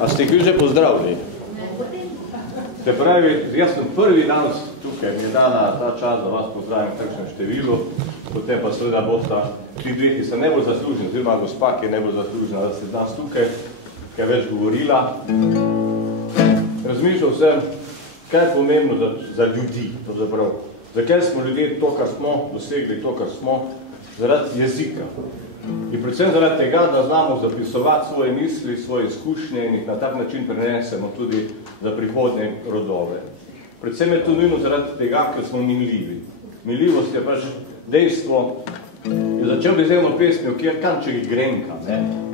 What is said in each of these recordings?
A ste jih že pozdravili? Se pravi, jaz sem prvi dan tukaj, mi je dana ta čas, da vas pozdravim v takšnem številu, potem pa seveda bosta ti dve, ki so najbolj zasluženi, oziroma gospa, ki je najbolj zaslužena, da ste danes tukaj, ki je več govorila. Razmišljal sem, kaj je pomembno za ljudi, pravzaprav. Zakaj smo ljudje to, kar smo dosegli, to, kar smo, zaradi jezika. In predvsem zaradi tega, da znamo zapisovati svoje misli, svoje izkušnje in jih na tak način prenesemo tudi za prihodnje rodove. Predvsem je to nujno zaradi tega, ker smo minljivi. Minljivost je pač dejstvo. Začel bi z eno pesmijo, kjer kanček grenka,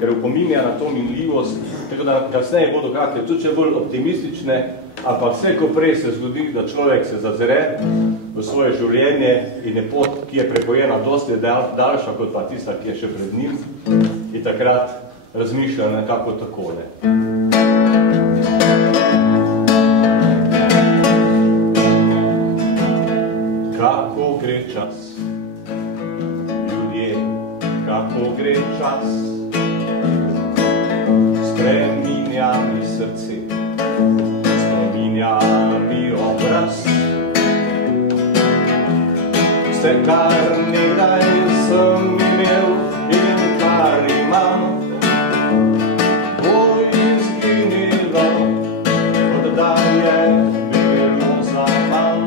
ker upominja na to minljivost, tako da kasneje bodo kakle tudi bolj optimistične, ampak vse, ko prej se zgodi, da človek se zazre v svoje življenje in je pot, ki je prepojena dosti daljša, kot pa tista, ki je še pred njim, in takrat razmišlja nekako takole. Kako gre čas? Kako gre čas, spreminja mi srce, spreminja mi obraz. Vse, kar nekdaj sem imel in kar imam, bo izginilo, oddaje bilo za manj.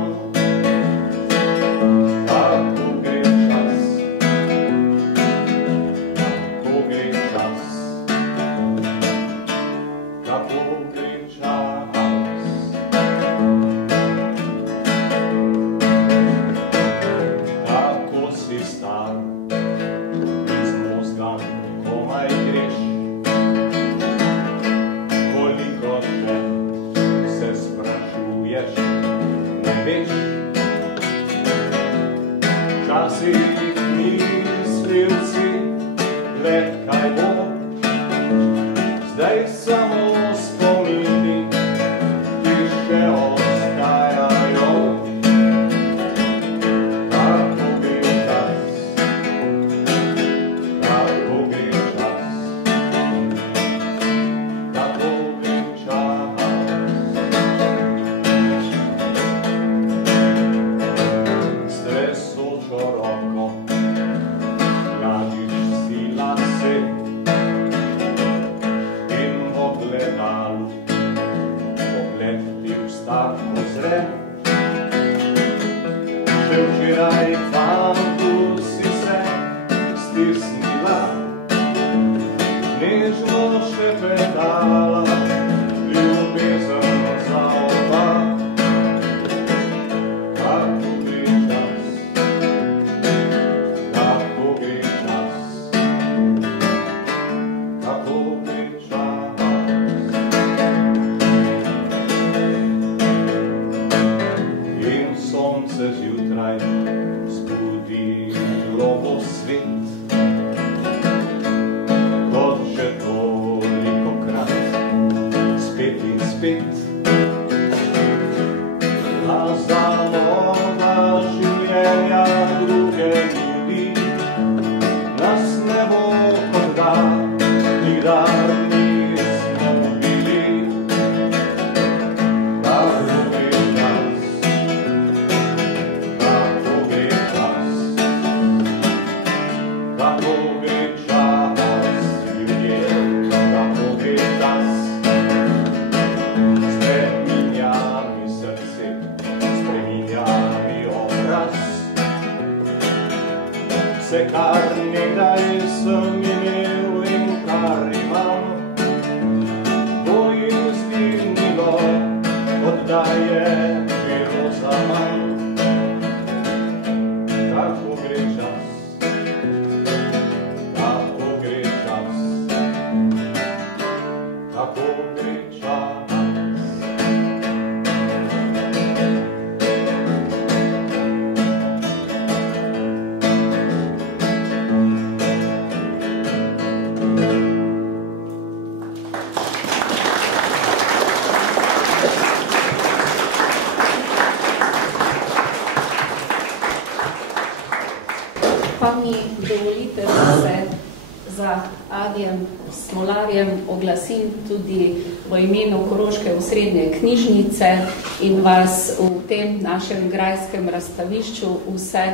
Smolarjem oglasim tudi v imenu Koroške osrednje knjižnice in vas v tem našem grajskem razstavišču vse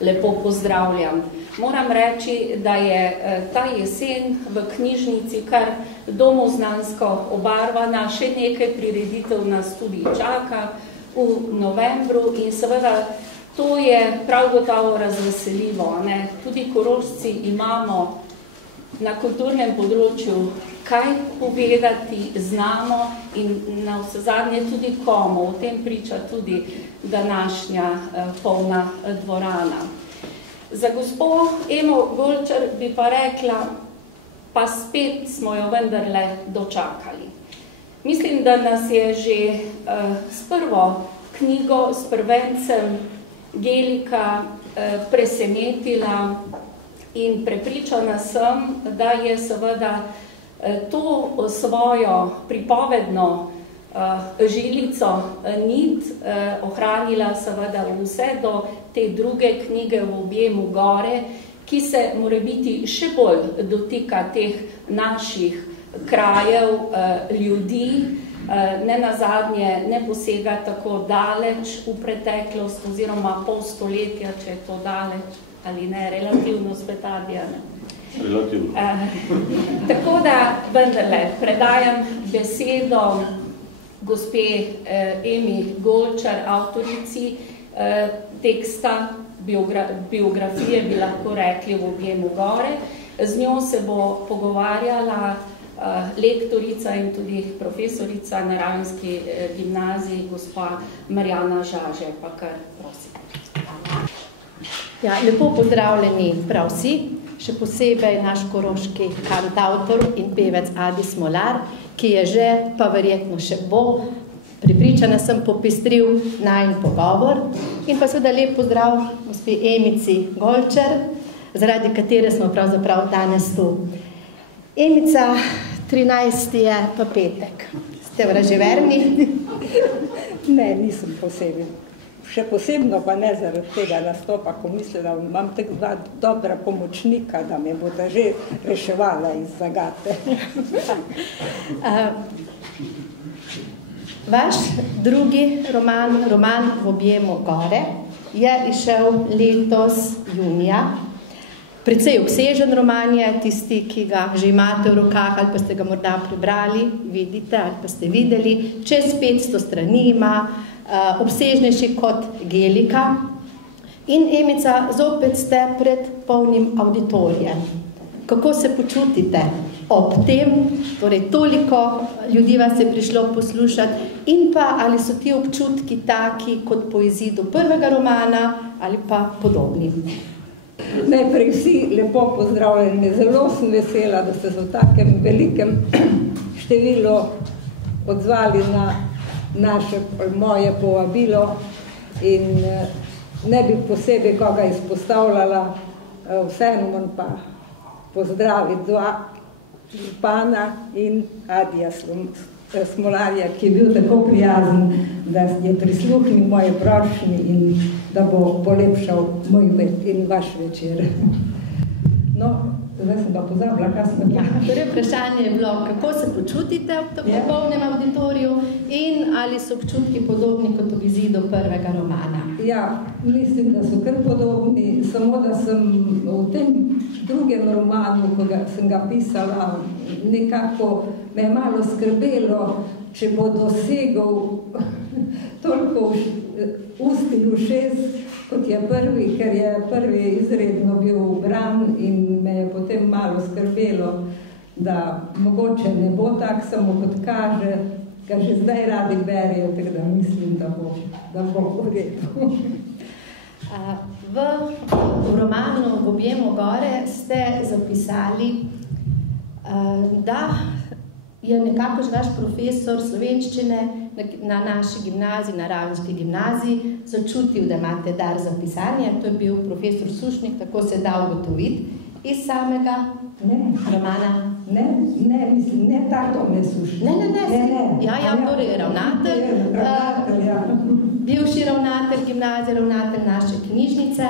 lepo pozdravljam. Moram reči, da je ta jesen v knjižnici kar domoznansko obarvana, še nekaj prireditev nas tudi čaka v novembru in seveda to je prav gotovo razveseljivo. Ne? Tudi Korošci imamo na kulturnem področju kaj povedati, znamo in na vsezadnje tudi komu. O tem priča tudi današnja polna dvorana. Za gospo Emo Golčar bi pa rekla, pa spet smo jo vendarle dočakali. Mislim, da nas je že s prvo knjigo, s prvencem Gelika presenetila in prepričana sem, da je seveda to svojo pripovedno žilico nit ohranila seveda vse do te druge knjige V objemu gore, ki se morebiti še bolj dotika teh naših krajev, ljudi, ne nazadnje ne posega tako daleč v preteklost oziroma pol stoletja, če je to daleč ali ne, relativno spet Adija. Relativno. Tako da vendarle predajam besedo gospe Emi Golčar, avtorici teksta, biografije bi lahko rekli V objemu gore. Z njo se bo pogovarjala lektorica in tudi profesorica na Ravenski gimnaziji, gospa Marjana Žaže, pa kar prosim. Ja, lepo pozdravljeni prav vsi, še posebej naš koroški kantavtor in pevec Adi Smolar, ki je že, pa verjetno še bo, pripričana sem, popestril najin pogovor. In pa seveda lep pozdrav gospe Emici Golčar, zaradi katere smo pravzaprav danes tu. Emica, 13. je pa petek. Ste vraževerni? Ne, nisem posebej. Še posebno pa ne zaradi tega nastopa, ko mislim, da imam tako dva dobra pomočnika, da me bodo že reševala iz zagate. Vaš drugi roman V objemu gore, je izšel letos junija. Precej obsežen roman je, tisti, ki ga že imate v rokah ali pa ste ga morda prebrali, vidite ali pa ste videli, čez 500 strani ima, obsežnejši kot Gelika. In Emica, zopet ste pred polnim auditorijem. Kako se počutite ob tem, torej toliko ljudi vas je prišlo poslušati in pa ali so ti občutki taki kot po izidu prvega romana ali pa podobni? Najprej vsi lepo pozdravljeni, zelo sem vesela, da ste se v takem velikem številu odzvali na moje povabilo in ne bi posebej koga izpostavljala, vseeno moram pa pozdraviti dva župana in Adija Smolarja, ki je bil tako prijazen, da je prisluhnil moje prošnji in da bo polepšal moj in vaš večer. No, zdaj sem pa pozabila, kaj sem ja, torej vprašanje je bilo, kako se počutite v polnem auditoriju in ali so občutki podobni kot v izidu prvega romana? Ja, mislim, da so kar podobni, samo da sem v tem drugem romanu, ko sem ga pisala, nekako me je malo skrbelo, če bo dosegel toliko ust in ušes, kot je prvi, ker je prvi izredno bil bran in me je potem malo skrbelo, da mogoče ne bo tak, samo kot kaže, ga že zdaj radi berijo, tako da mislim, da bo v redu. V romanu V objemu gore ste zapisali, da je nekako že vaš profesor slovenščine na naši gimnaziji, na Ravenski gimnaziji, začutil, da imate dar za pisanje. To je bil profesor Sušnik, tako se da ugotoviti iz samega romana. Ne, mislim, ne tako ne Sušnik. Ne. Ja, torej ravnatelj, ja. bivši ravnatelj gimnazije, ravnatelj naše knjižnice.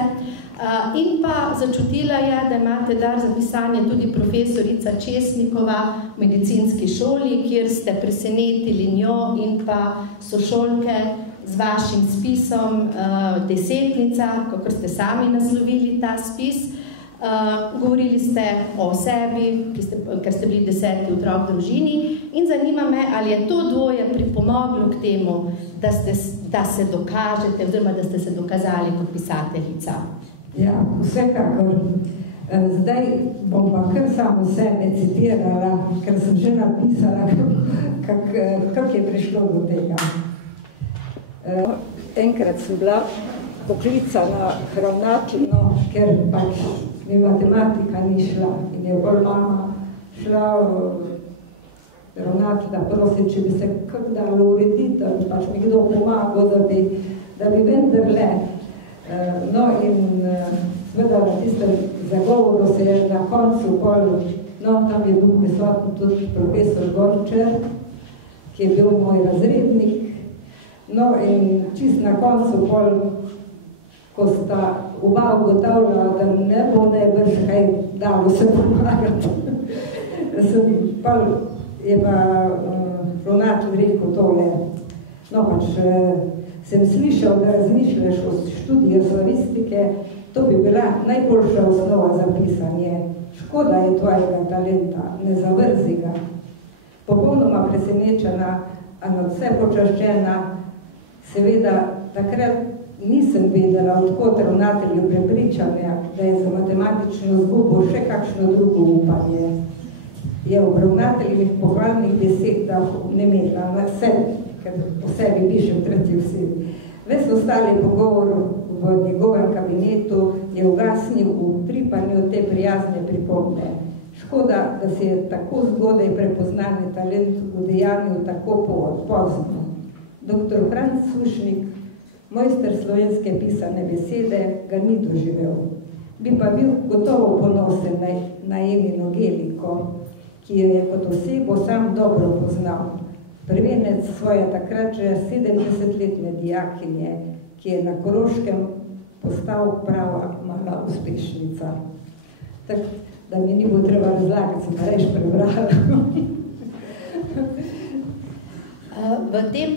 In pa začutila je, da imate dar za pisanje tudi profesorica Česnikova v medicinski šoli, kjer ste presenetili njo in pa sošolke z vašim spisom Desetnica, kakor ste sami naslovili ta spis. Govorili ste o sebi, ker ste bili 10. otrok v družini in zanima me, ali je to dvoje pripomoglo k temu, da se dokažete oziroma da ste se dokazali kot pisateljica. Ja, vsekakor. Zdaj bom pa kar samo sebe citirala, ker sem že napisala, kako je prišlo do tega. Enkrat sem bila poklicana ravnateljno, ker pač mi matematika ni šla in je bolj mama šla ravnatelja prosit, če bi se kako dalo urediti, pač mi kdo pomagal, da bi vendarle. No in seveda na tistem zagovoru se je na koncu tam je bil prisoten tudi profesor Gorčer, ki je bil moj razrednik. No in čist na koncu ko sta oba ugotavljala, da ne bo najbrž kaj dalo se pomagati. Je pa ravnatelj rekel tole. No pač sem slišal, da razmišljaš o študiju slavistike, to bi bila najboljša osnova za pisanje. Škoda je tvojega talenta, ne zavrzi ga. Popolnoma presenečena, a nadvse počaščena, seveda takrat nisem vedela, odkot ravnatelju prepričanja, da je za matematično zgubo še kakšno drugo upanje. Je v ravnateljih pohvalnih besedah ne imela na sebi, ker po sebi pišem tretji osebi. Ves ostali pogovor v njegovem kabinetu je ugasnil v tripanju te prijazne pripombe. Škoda, da se je tako zgodaj prepoznani talent udejanil tako pozno. Dr. Franc Sušnik, mojster slovenske pisane besede, ga ni doživel. Bi pa bil gotovo ponosen na Emino Geliko, ki jo je kot osebo sam dobro poznal. Prvenec svoje takrat že 70-letne dijakinje, ki je na Koroškem postal prava mala uspešnica. Tako, da mi ni bo treba razlagati, sem reč prebrala. V tem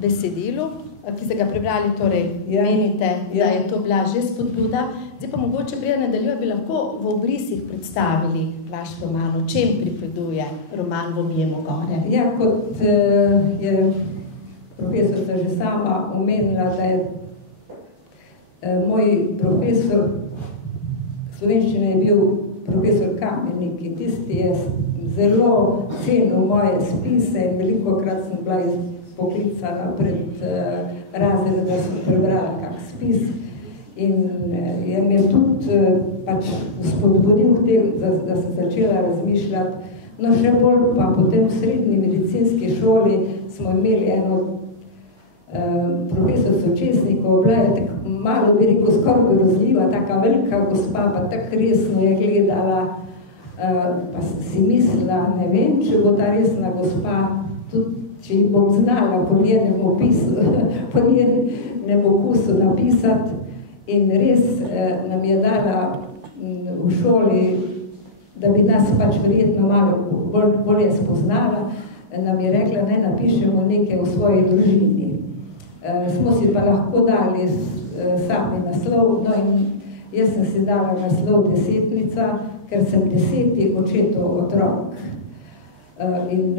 besedilu, ki ste ga prebrali, torej menite, da je to bila že spodbuda. Zdaj pa mogoče prije nadaljuje, bi lahko v obrisih predstavili vaš roman, o čem pripoveduje roman V objemu gore. Ja, kot je profesorka že sama omenila, da je moj profesor slovenščine je bil profesor Kamenik, in tisti je zelo cenil moje spise in velikokrat sem bila poklicana pred razred, da sem prebrala kak spis in je me tudi pač spodbudil v tem, da sem začela razmišljati. No, še bolj pa potem v srednji medicinski šoli smo imeli eno profesorico Česnikov, bila je tako malo, bi rekel, skoraj grozljiva, taka velika gospa, pa tako resno je gledala, pa si mislila, ne vem, če bo ta resna gospa, tudi če jih bom znala po njenem opisu, po njenem okusu napisati. In res nam je dala v šoli, da bi nas pač verjetno malo bolje spoznala, nam je rekla, naj napišemo nekaj o svoji družini. Smo si pa lahko dali sami naslov, no in jaz sem si dala naslov Desetnica, ker sem 10. očetov otrok. In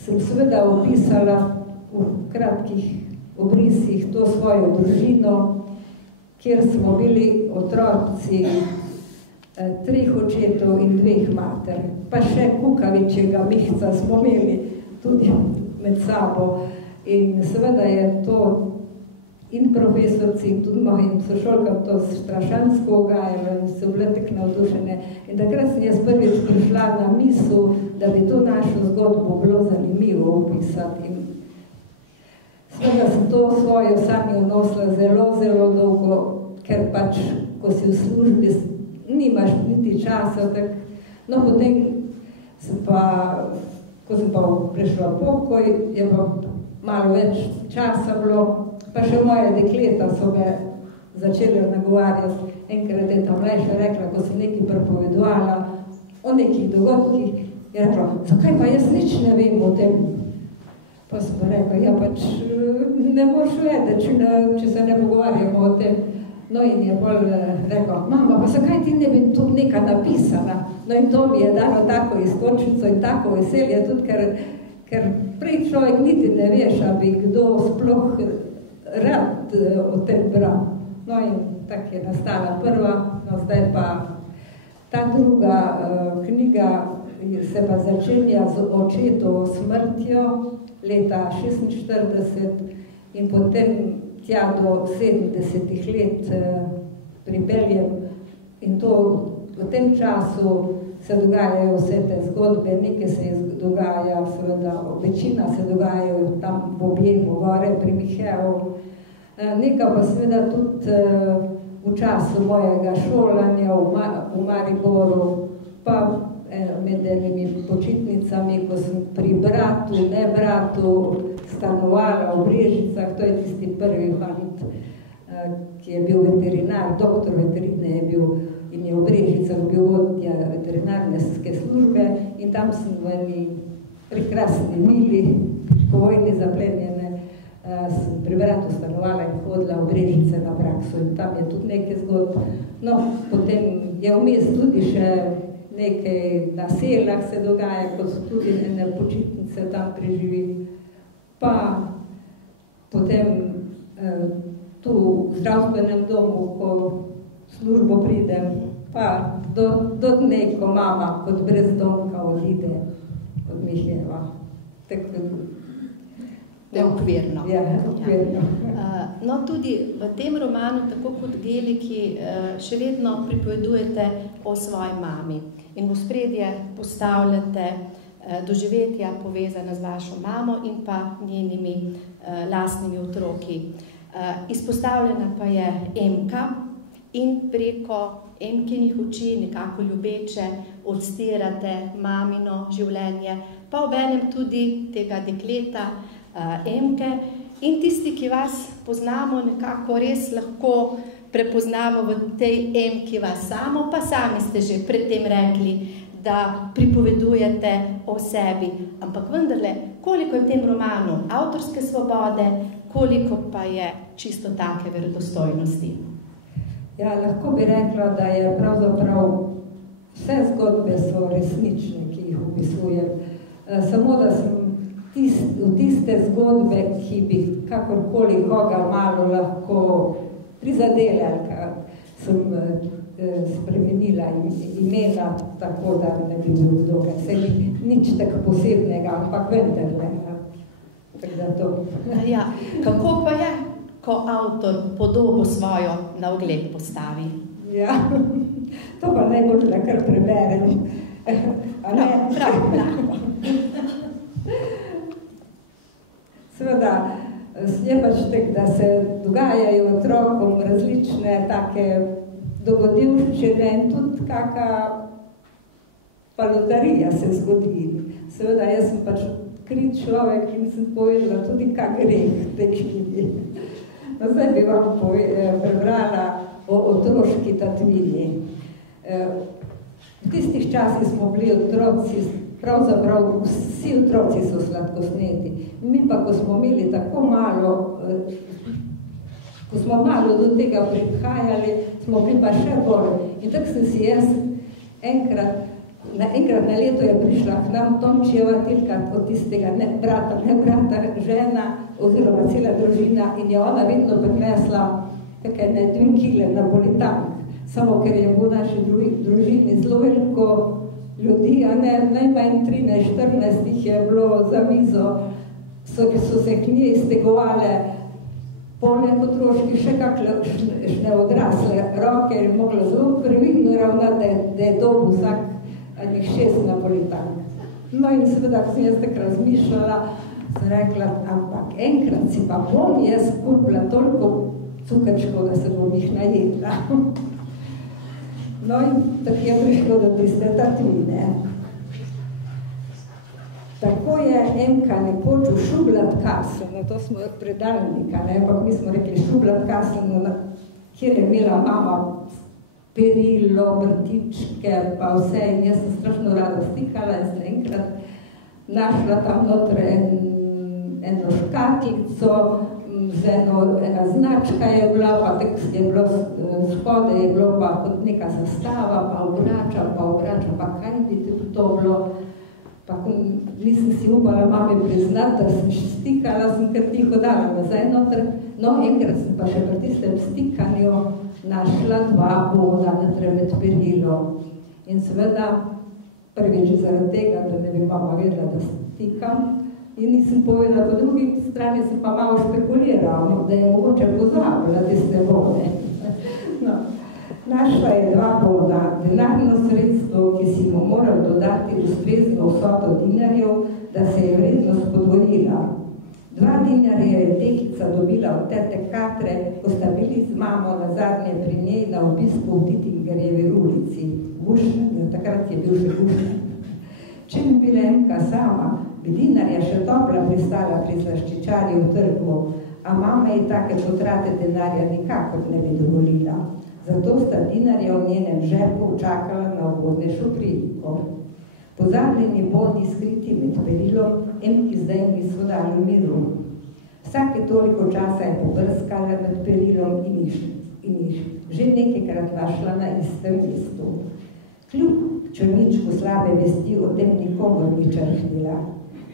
sem seveda opisala v kratkih obrisih to svojo družino, kjer smo bili otroci 3 očetov in 2 mater. Pa še kukavičjega Mihca smo imeli tudi med sabo. In seveda je to in profesorci in tudi mojim sošolkam to strašansko ogajalo in so bile tako navdušene. In takrat sem jaz prvič prišla na misel, da bi to našo zgodbo bilo zanimivo opisati. In seveda sem to svojo sanjo nosila zelo, zelo dolgo, ker pač, ko si v službi, nimaš niti časa, tak. No, potem sem pa, ko sem pa prišla pokoj, je pa malo več časa bilo, pa še moje dekleta so me začeli nagovarjati. Enkrat je ta mlajša rekla, ko si nekaj prepovedovala o nekih dogodkih, je rekla, zakaj pa jaz nič ne vem o tem? Pa sem pa rekla, ja pač ne moraš vedeti, če se ne pogovarjamo o tem. No in je bolj rekla, mama, pa zakaj ti ne bi tu nekaj napisala? No in to mi je dalo tako iztočnico in tako veselje, tudi ker prej človek niti ne veš, a bi kdo sploh rad o tem bral. No in tako je nastala prva, no zdaj pa ta druga knjiga se pa začenja z očetovo smrtjo leta 46 in potem tja do 70 let pripeljem in to v tem času se dogajajo vse te zgodbe, nekaj se dogaja, seveda, večina se dogajajo tam v Objevu, gore pri Miheju, nekaj pa seveda tudi v času mojega šolanja v Mariboru, pa med enimi počitnicami, ko sem pri bratu, ne bratu, stanovala v Brežicah, to je tisti prvi fant, ki je bil veterinar, doktor veterine je bil in je v Brežicah bil vodja veterinarske službe in tam sem v eni prekrasni mili, po vojni zaplenjene, sem pri bratu stanovala in hodila v Brežice na prakso in tam je tudi nekaj zgodb. No, potem je vmes tudi še nekaj na selah se dogaja, ko so tudi ene počitnice tam preživili. Pa potem tu v zdravstvenem domu, ko službo pridem, pa do dne, ko mama kot brezdomka odide od Miheva. Okvirno. Ja, okvirno. No, tudi v tem romanu, tako kot Geliki, še vedno pripovedujete o svoji mami in v spredje postavljate doživetja povezana z vašo mamo in pa njenimi lastnimi otroki. Izpostavljena pa je Emka in preko Emkinih oči nekako ljubeče odstirate mamino življenje, pa obenem tudi tega dekleta Emke in tisti, ki vas poznamo, nekako res lahko prepoznamo v tej Emki vas samo, pa sami ste že predtem rekli, da pripovedujete o sebi. Ampak vendarle, koliko je v tem romanu avtorske svobode, koliko pa je čisto take verodostojnosti? Ja, lahko bi rekla, da je pravzaprav vse zgodbe so resnične, ki jih opisujem. Samo da sem v tiste zgodbe, ki bi kakorkoli koga malo lahko prizadela, sem spremenila imena tako, da ne bi bil kdo, se nič tako posebnega, ampak vendarle. Ja, kako pa je, ko avtor podobo svojo na ogled postavi? Ja, to pa najbolj, da kar preberem. Prav. Seveda, je pač tak, da se dogajajo otrokom različne take dogodivščine in tudi kaka palotarija se zgodi. Seveda, jaz sem pač krit človek in sem povedala tudi kak greh te knjigi. No, zdaj bi vam prebrala o otroški tatvini. V tistih časih smo bili otroci, pravzaprav vsi otroci so sladkosneti. Mi pa, ko smo imeli tako malo, ko smo malo do tega prihajali, smo bili pa še bolj. In tako sem si jaz enkrat na leto je prišla k nam Tomčijeva Tilka od tistega ne brata, žena oziroma cela družina in je ona vedno prinesla take 2 kile napolitank. Samo ker je v naši družini zelo veliko ljudi, a ne, najmanj 13-14 jih je bilo za mizo, so se k njej stegovale poleg otroški še kakšne odrasle roke in mogla zelo previdno ravnati, da je dobil vsak 6 napolitank. No in seveda, ko sem jaz tako razmišljala, sem rekla, ampak enkrat si pa bom jaz kupila toliko cukrčkov, da se bom jih najedla. No in tako je prišlo do tiste tatvine. Tako je Emka nekoč v Šublat Castle, to smo predalnika, ampak mi smo rekli Šublat Castle, kjer je imela mama perilo, vrtičke, pa vse, in jaz sem strašno rada stikala in sem enkrat našla tam noter eno škatlico, ena značka je bila, pa tekst je bilo, spode je bilo pa kot neka zastava, pa obrača, pa kaj bi to bilo, pa nisem si upala mame priznati, da sem še stikala, sem kar tiho dala nazaj noter, no enkrat sem pa še pri tistem stikanju našla 2 bona med perilo. In seveda, prvič zaradi tega, da ne bi mama vedela, da stikam, in nisem povedala, po drugi strani sem pa malo špekulirala, da je mogoče pozabila tiste bone. No. Našla je 2 bona, denarno sredstvo, ki si mu moral dodati ustrezno vsoto dinarjev, da se je vrednost podvojila. 2 dinarje je deklica dobila od tete Katre, ko sta bili z mamo nazadnje pri njej na obisku v Titingerjevi ulici. Gušne, takrat je bil še Gušne. Če bi bila Emka sama, bi dinarja še topla pristala pri slaščičarju v trgu, a mama ji take potrate denarja nikakor ne bi dovolila. Zato sta dinarja v njenem žepu čakala na ugodnejšo priliko. Pozabljeni boni skriti med perilom, Emki zdaj niso dali miru. Vsake toliko časa je pobrskala med perilom in jih že nekajkrat našla na istem mestu. Kljub črničku slabe vesti o tem nikomor ni črhnila.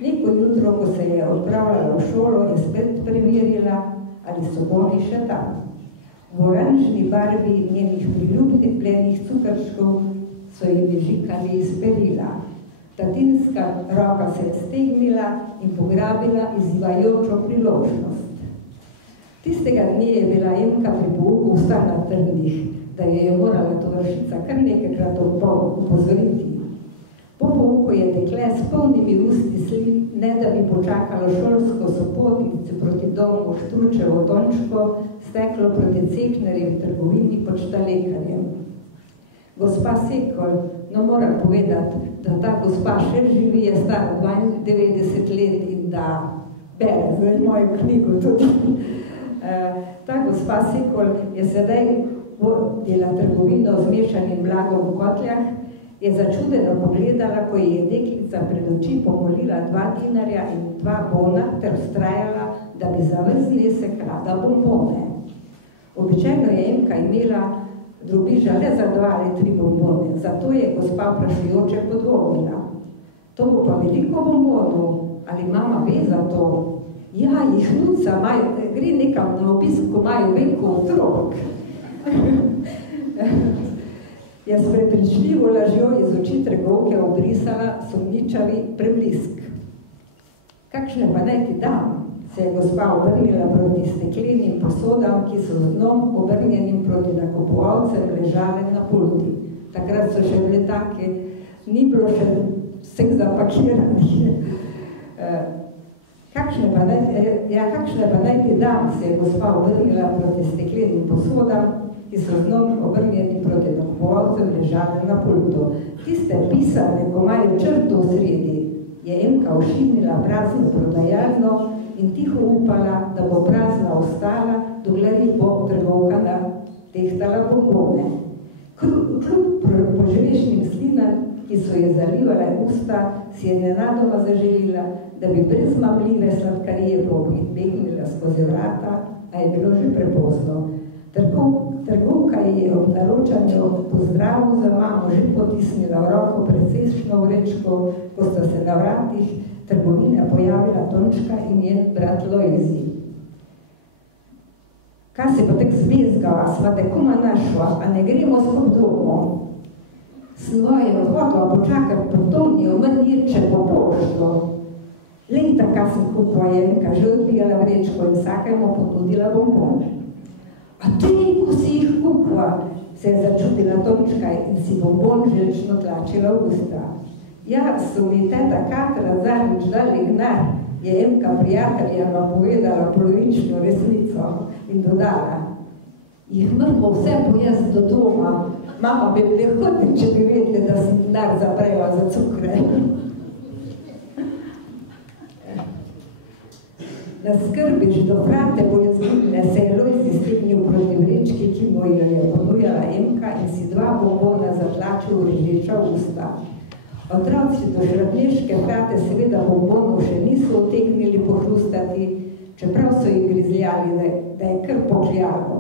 Neko jutro, ko se je odpravljala v šolo, je spet preverila, ali so boni še tam. V oranžni barvi njenih priljubnih plenih cukrčkov so ji bežikali iz perila. Tatinska roka se je stegnila in pograbila izzivajočo priložnost. Tistega dne je bila Emka pri pouku vsa na trdnih, da je morala tovarišica kar nekajkrat upozoriti. Po pouku je dekle s polnimi usti slin, ne da bi počakalo šolsko sopotnico proti domu Štručevo Tončko, steklo proti Ceknerju v trgovini pod Štalekarjem. Gospa Sekol, no moram povedati, da ta gospa še živi, je stara 92 let in da bere zdaj mojo knjigo tudi. Ta gospa Sekol je sedaj vodila trgovino z mešanim blagom v Kotljah, je začudeno pogledala, ko je deklica pred oči pomolila 2 dinarja in 2 bona ter vztrajala, da bi za ves znesek rada bombone. Običajno je Emka imela drobiža le za 2 ali 3 bombone, zato je gospa vprašujoče podvomila. To bo pa veliko bombonov, ali mama ve za to? Ja, jih nuca, gre nekam na obisk, ko imajo veliko otrok. Je s prepričljivo lažjo iz oči trgovke obrisala sumničavi preblisk. Kakšne pa naj ti dam? Se je gospa obrnila proti steklenim posodam, ki so z dnom obrnjenim proti nakupovalcem ležale na pulti. Takrat so še bile take, ni bilo še vseh zapakiranih. Kakšne pa naj ti dam? Se je gospa obrnila proti steklenim posodam, ki so z dnom obrnjeni proti nakupovalcem ležale na pultu. Tiste pisane, ko imajo črto v sredi, je Emka ošinila prazno prodajalno in tiho upala, da bo prazna ostala, dokler ji bo trgovka tehtala bombone. Kljub požrešnim slinam, ki so je zalivale usta, si je nenadoma zaželila, da bi brez mamljive sladkarije pobegnila skozi vrata, a je bilo že prepozno. Trgovka je ob naročanju pozdravu za mamo že potisnila v roko precejšno vrečko, ko sta se na vratih trgovine pojavila Tončka in njen brat Lojzi. Kaj se pa tek zvezgala, sva te kuma našla, a ne gremo skup domov? Svoje odhodva počakam po domni omrnirče po pošto. Lejta, kaj sem kupila Emka, že odbijala vrečko in vsakemu ponudila bombone. A ti, ko si jih kupila, se je začutila Tončka in si bombon želično tlačila v usta. Ja, so mi teta Katra zadnjič dali gnar, je Emka prijateljama povedala polovično resnico in dodala. Jih moramo vse pojesti do doma, mama bi bili hodni, če bi vedeli, da si gnar zaprela za cukre. Na skrbiš do frate boleznine se je Lojzi stignil proti vrečki, ki mu jo je ponujala Emka in si 2 bombona zatlačil v rdeča usta. Otroci do žradneške frate seveda bombonov še niso utegnili pohrustati, čeprav so jih grizljali, da je kar pokljalo.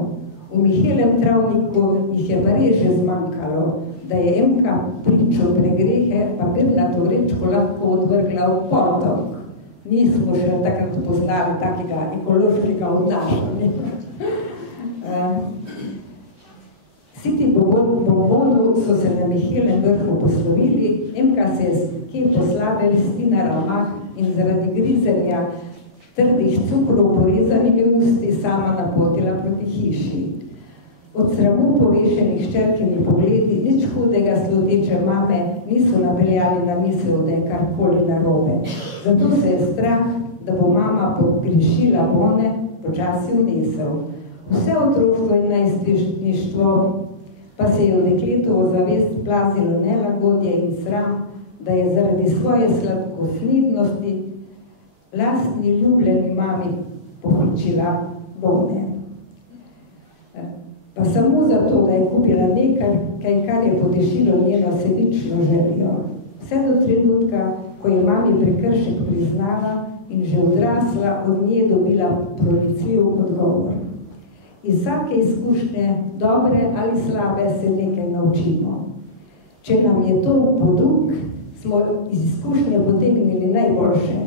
V Mihelem travniku jih je pa res že zmanjkalo, da je Emka pričo pregrehe papirnato vrečko lahko odvrgla v potok. Nismo že takrat poznali takega ekološkega odnašanja. Vsi ti bombonu so se na Mihelem vrhu poslovili, Emka se je s kepo slabe vesti na ramah in zaradi grizenja trdih cukrov porezanimi usti sama napotila proti hiši. Od sramu povešenih ščerkini pogledi, nič hudega slodeče mame niso napeljali na misel, da je karkoli narobe. Zato se je strah, da bo mama pogrešila bone, počasi vnesel. Vse otroštvo in najstništvo pa se je v dekletovo zavest plazilo nelagodje in sram, da je zaradi svoje sladkosnidnosti lastni ljubljeni mami pohličila bone. Pa samo zato, da je kupila nekaj, kar je potešilo njeno sebično željo. Vse do trenutka, ko je mami prekršek priznala in že odrasla od nje dobila pronicljiv odgovor. Iz vsake izkušnje, dobre ali slabe, se nekaj naučimo. Če nam je to poduk, smo iz izkušnje potegnili najboljše.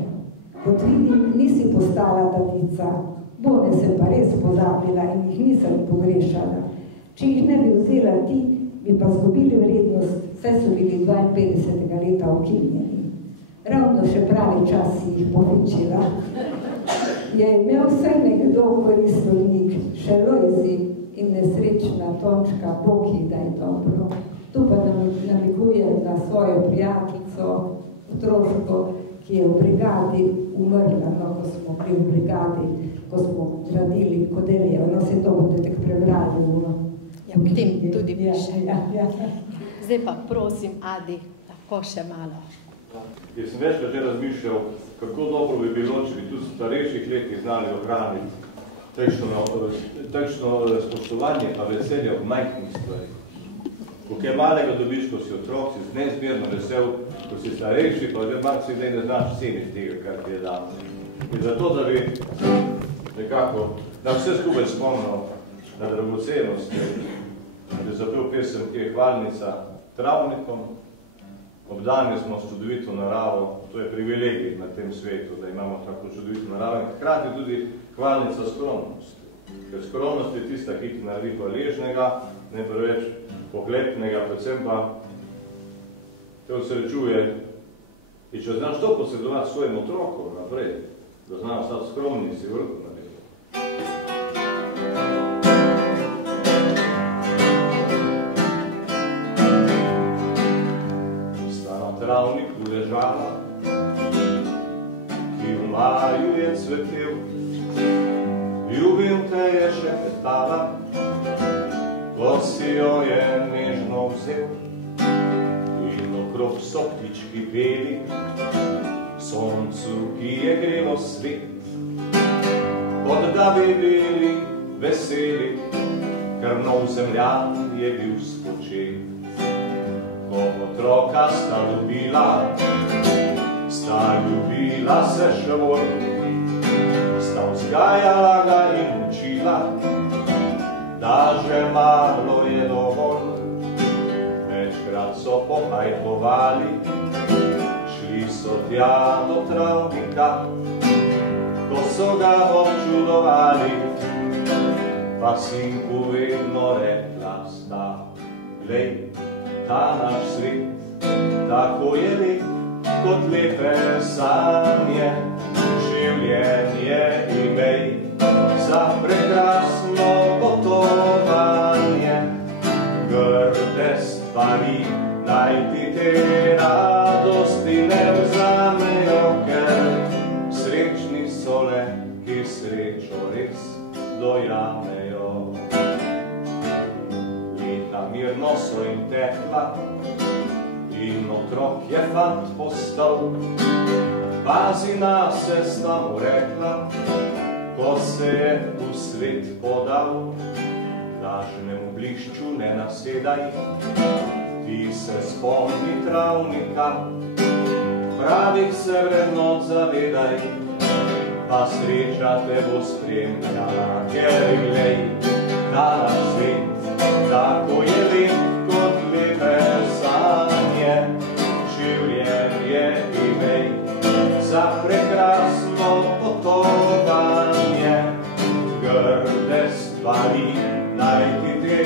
Kot vidim, nisi postala danica, bone se pa res pozabila in jih nisem pogrešala. Če jih ne bi vzela ti, bi pa zgubili vrednost, saj so bili 52. leta ukinjeni. Ravno še pravi čas si jih povečila. Je imel vsaj nekdo koristolnik, še Lojzi in nesrečna Tončka, Bog ji daj dobro. Tu pa namiguje na svojo prijateljico, otroško, ki je v brigadi umrla, no, ko smo pri brigadi, ko smo gradili Kodeljevo, no, se to boste tak prebrali. Ja, v tem tudi piše. Ja. Zdaj pa prosim, Adi, lahko še malo. Jaz sem večkrat že razmišljal, kako dobro bi bilo, če bi tudi v starejših letih znali ohraniti takšno spoštovanje pa veselje od majhnih stvari. Ko kaj malega dobiš, ko si otrok, si neizmerno vesel, ko si starejši, pa že malo si zdaj ne znaš ceniti tega, kar ti je dal. In zato, da bi nekako, da vse skupaj spomnil na dragocenost, da bi zapel pesem, ki je hvalnica travnikom, obdani smo s čudovito naravo, to je privilegij na tem svetu, da imamo tako čudovito naravo, in hkrati tudi hvalnica skromnosti. Ker skromnost je tista, ki ti naredi hvaležnega, ne preveč pohlepnega, predvsem pa te osrečuje. In če znaš to posredovati svojim otrokom naprej, da znaš ostati skromni, si vrhu na delu. Sta na travniku ležala, ki v maju je cvetel, ljubim te je še petala, ko si jo je nežno vzel, in okrog so ptički peli, soncu, ki je grelo svet, kot da bi bili veseli, ker nov zemljan je bil spočet. Ko otroka sta ljubila se še bolj, sta vzgajala ga in učila, da že malo je dovolj. Večkrat so pohajkovali, šli so tja do travnika, ko so ga občudovali, pa sinku vedno rekla sta, glej, ta naš svet, tako je lep, kot lepe sanje, življenje imej za prekrasno potovanje. Grde stvari naj ti te radosti ne vzamejo, ker srečni so le, ki srečo res dojamejo. Leta mirno so jim tekla in otrok je fant postal, pazi nase, sta mu rekla, ko se je v svet podal. Lažnemu blišču ne nasedaj, ti se spomni travnika, pravih se vrednot zavedaj, pa sreča te bo spremljala, ker glej, da na svet tako je lep kot lepe sanje. Življenje imej za prekrasno potovanje, grde stvari naj ti te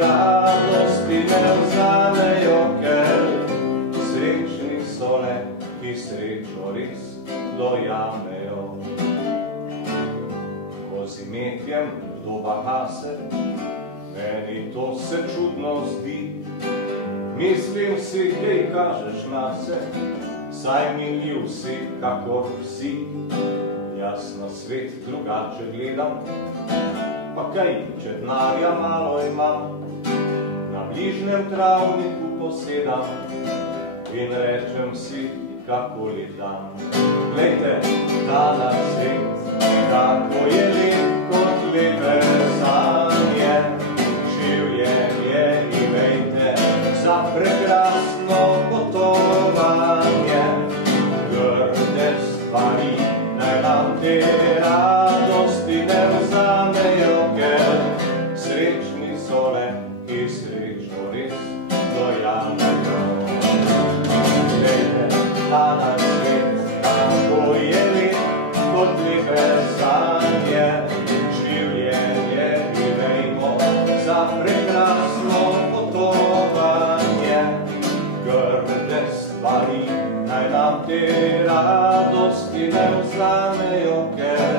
radosti ne vzamejo, ker srečni so le, ki srečo res dojamejo. Ko z imetjem kdo baha se, meni to se čudno zdi. Mislim si, hej, kažeš nase, saj miljiv si, kakor vsi. Jaz na svet drugače gledam, pa kaj, če denarja malo imam, na bližnjem travniku posedam in rečem si, kako je dan. Glejte, da na svet, tako je lep kot lepe sanje. Življenje imejte za prekrasno potovanje, grde stvari naj nam te radosti ne vzamejo, ker srečni so le, ki srečo res dojamejo. Glejte, da na svet, tako je lep kot lepe sanje. Življenje imejmo za prekrasno potovanje, grde stvari naj nam te radosti ne vzamejo, ker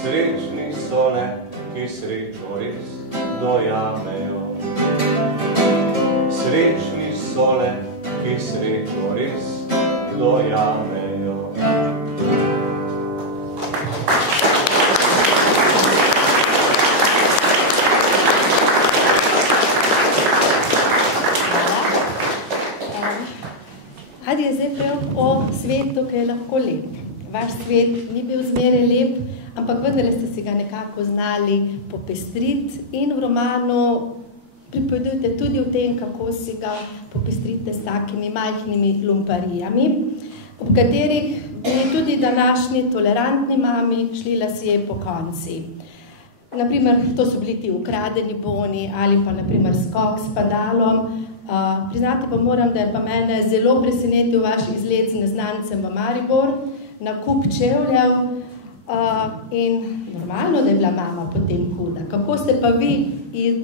srečni so le, ki srečo res dojamejo. Srečni so le, ki srečo res dojamejo. Adi je zdaj prav o svetu, ki je lahko lep. Vaš svet ni bil zmeraj lep, ampak vendar ste si ga nekako znali popestriti in v romanu pripovedujete tudi o tem, kako si ga popestrite s takimi majhnimi lumparijami, ob katerih bi tudi današnji tolerantni mami šli lasje po konci. Naprimer, to so bili ti ukradeni boni ali pa naprimer skok s padalom. Priznati pa moram, da je pa mene zelo presenetil vaš izlet z neznancem v Maribor, nakup čevljev in normalno, da je bila mama potem huda. Kako ste pa vi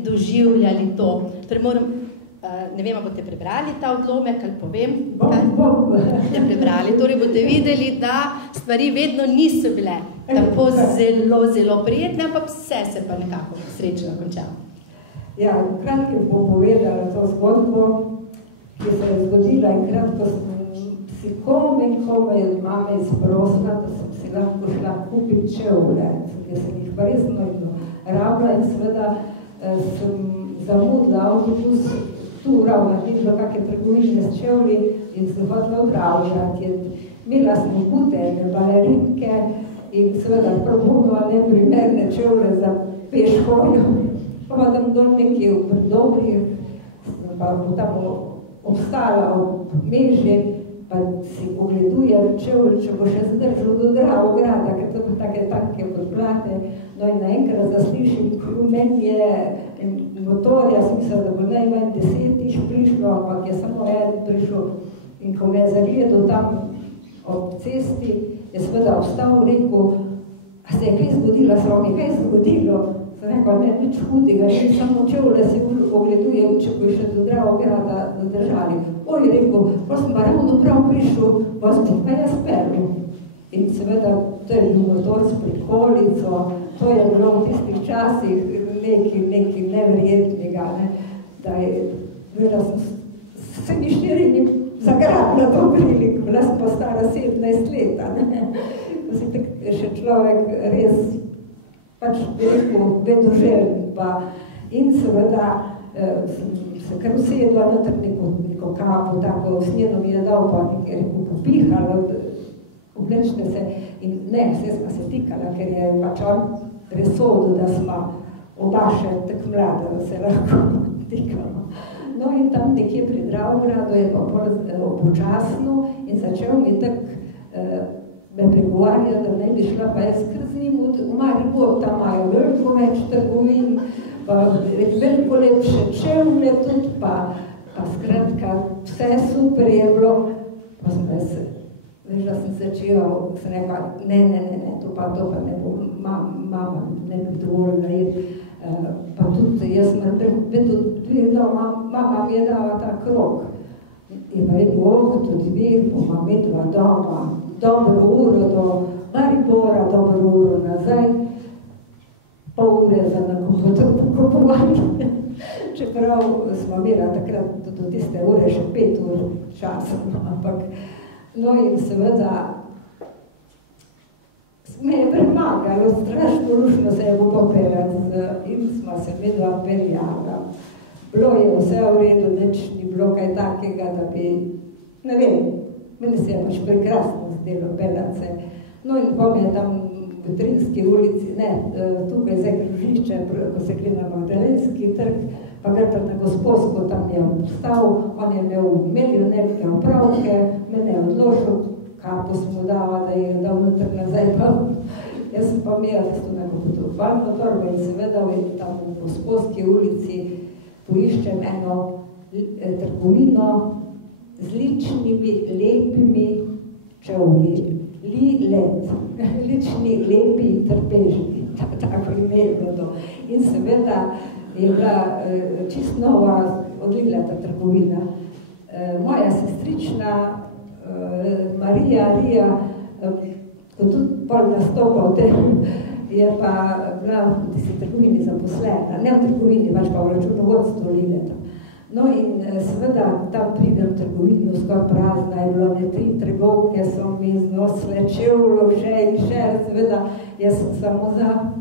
doživljali to? Torej moram, ne vem, boste prebrali ta odlomek ali povem, kaj ste prebrali. Torej boste videli, da stvari vedno niso bile tako zelo, zelo prijetne, ampak vse se pa nekako srečno končalo. Ja, v kratkem bom povedala to zgodbo, ki se je zgodila in kratko si komaj od mame izprosila, da sem si lahko šla kupiti čevlje, ki sem jih pa res nojno rabila in seveda sem zamudila avtobus tu ravno, ni bilo kakve trgovine s čevlji in sem hotela odravljati. Imela sem obute, balerinke in seveda probudila neprimerne čevlje za pešhojo. Pa tam dol nekje v Predobri, pa tam obstala ob meži, pa si ogledujem čevlj, če bo še zdržal do Dravograda, ker to bo take podplate. No in naenkrat zaslišim hrumenje motorja, sem mislila, da bo najmanj 10 jih prišlo, ampak je samo eden prišel. In ko me je zagledal tam ob cesti, je seveda obstal in rekel, a se je kaj zgodilo, Sromi, kaj je zgodilo? Sem rekla, ne, nič hudega, ni samo čevlje se ogledujem, če bo še do Dravograda zadržali. Oj, rekel, pa sem pa ravno prav prišel, pa sem pa jaz peril. In seveda, to je bil motor s prikolico, to je bilo v tistih časih nekaj neverjetnega, ne? Da je, bila sem se mi štirini zagrabila to priliko, bila sem pa stara 17 leta, ne? Ko si tak še človek res pač rekel, vedoželjen pa in seveda sem se kar usedla noter neko kapo, tako snjeno mi je dal pa nekaj rekel popihala, Oblečite se in ne, vse smo se tikala, ker je pač on presodil, da smo oba še tako mlada, da se lahko tikamo. No in tam nekje pri Dravogradu je pa počasno in začel mi tako me pregovarjati, da ne bi šla pa jaz kar z njim v Maribor, tam imajo veliko več trgovin, pa veliko lepše čevlje tudi, pa skratka, vse super je bilo, pa sem jaz, veš, da sem začela, sem rekla, ne, to pa ne bo, mama ne bi dovoljila jeti, pa tudi jaz sem vedela, mama mi je dala ta krog, in pa vedela, tudi vi, bomo medva doma, dobro uro do Maribora, dobro uro nazaj, pol ure za nakupovanje. Čeprav smo imeli takrat do tiste ure še 5 ur časa, ampak no in seveda me je premagalo, strašno rušno se je popeljati in smo se medva peljala. Bilo je vse v redu, nič ni bilo kaj takega, da bi, ne vem, meni se je pač prekrasno zdelo peljati se. No in pa me je tam v Trinski ulici, ne, tukaj zdaj križišče, ko se gre na Magdalenski trg, pa gre na Gosposko, tam je vstal, on je imel milijonerke opravke, mene je odložil, kapo smo dala, da je dal noter nazaj, pa jaz sem pa imela tisto neko fotografalno torbo in seveda tam v Gosposki ulici poiščem eno trgovino z ličnimi, lepimi čevlji. Lični, lepi, trpežni, tako imelo to. In seveda je bila čist nova, odlila ta trgovina. Moja sestrična Marija, ko tudi pol nastopa v tem, je pa bila v tisti trgovini zaposlena, ne v trgovini, pač pa v računovodstvu Lileta. No in seveda tam pridem v trgovino, skoraj prazna, je bilo ne 3 trgovke, so mi znosile čevlo še in še, seveda jaz sem samo za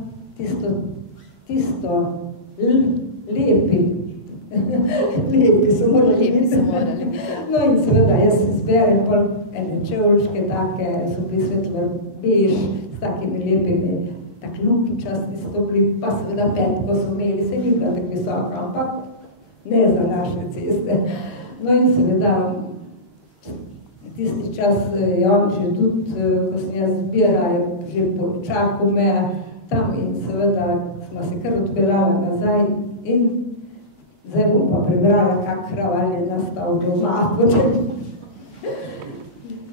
tisto lepi. Lepi so morali biti. No in seveda jaz zberem pol ene čevlčke take, so bili svetlo bež, s takimi lepimi, tak lukničasti so bili, pa seveda petko so imeli, se ni bila tako visoka, ampak ne za naše ceste. No in seveda tisti čas je on že tudi, ko sem jaz zbira, je že počakal me tam in seveda smo se kar odpeljala nazaj in zdaj bom pa prebrala, kak kraval je nastal doma.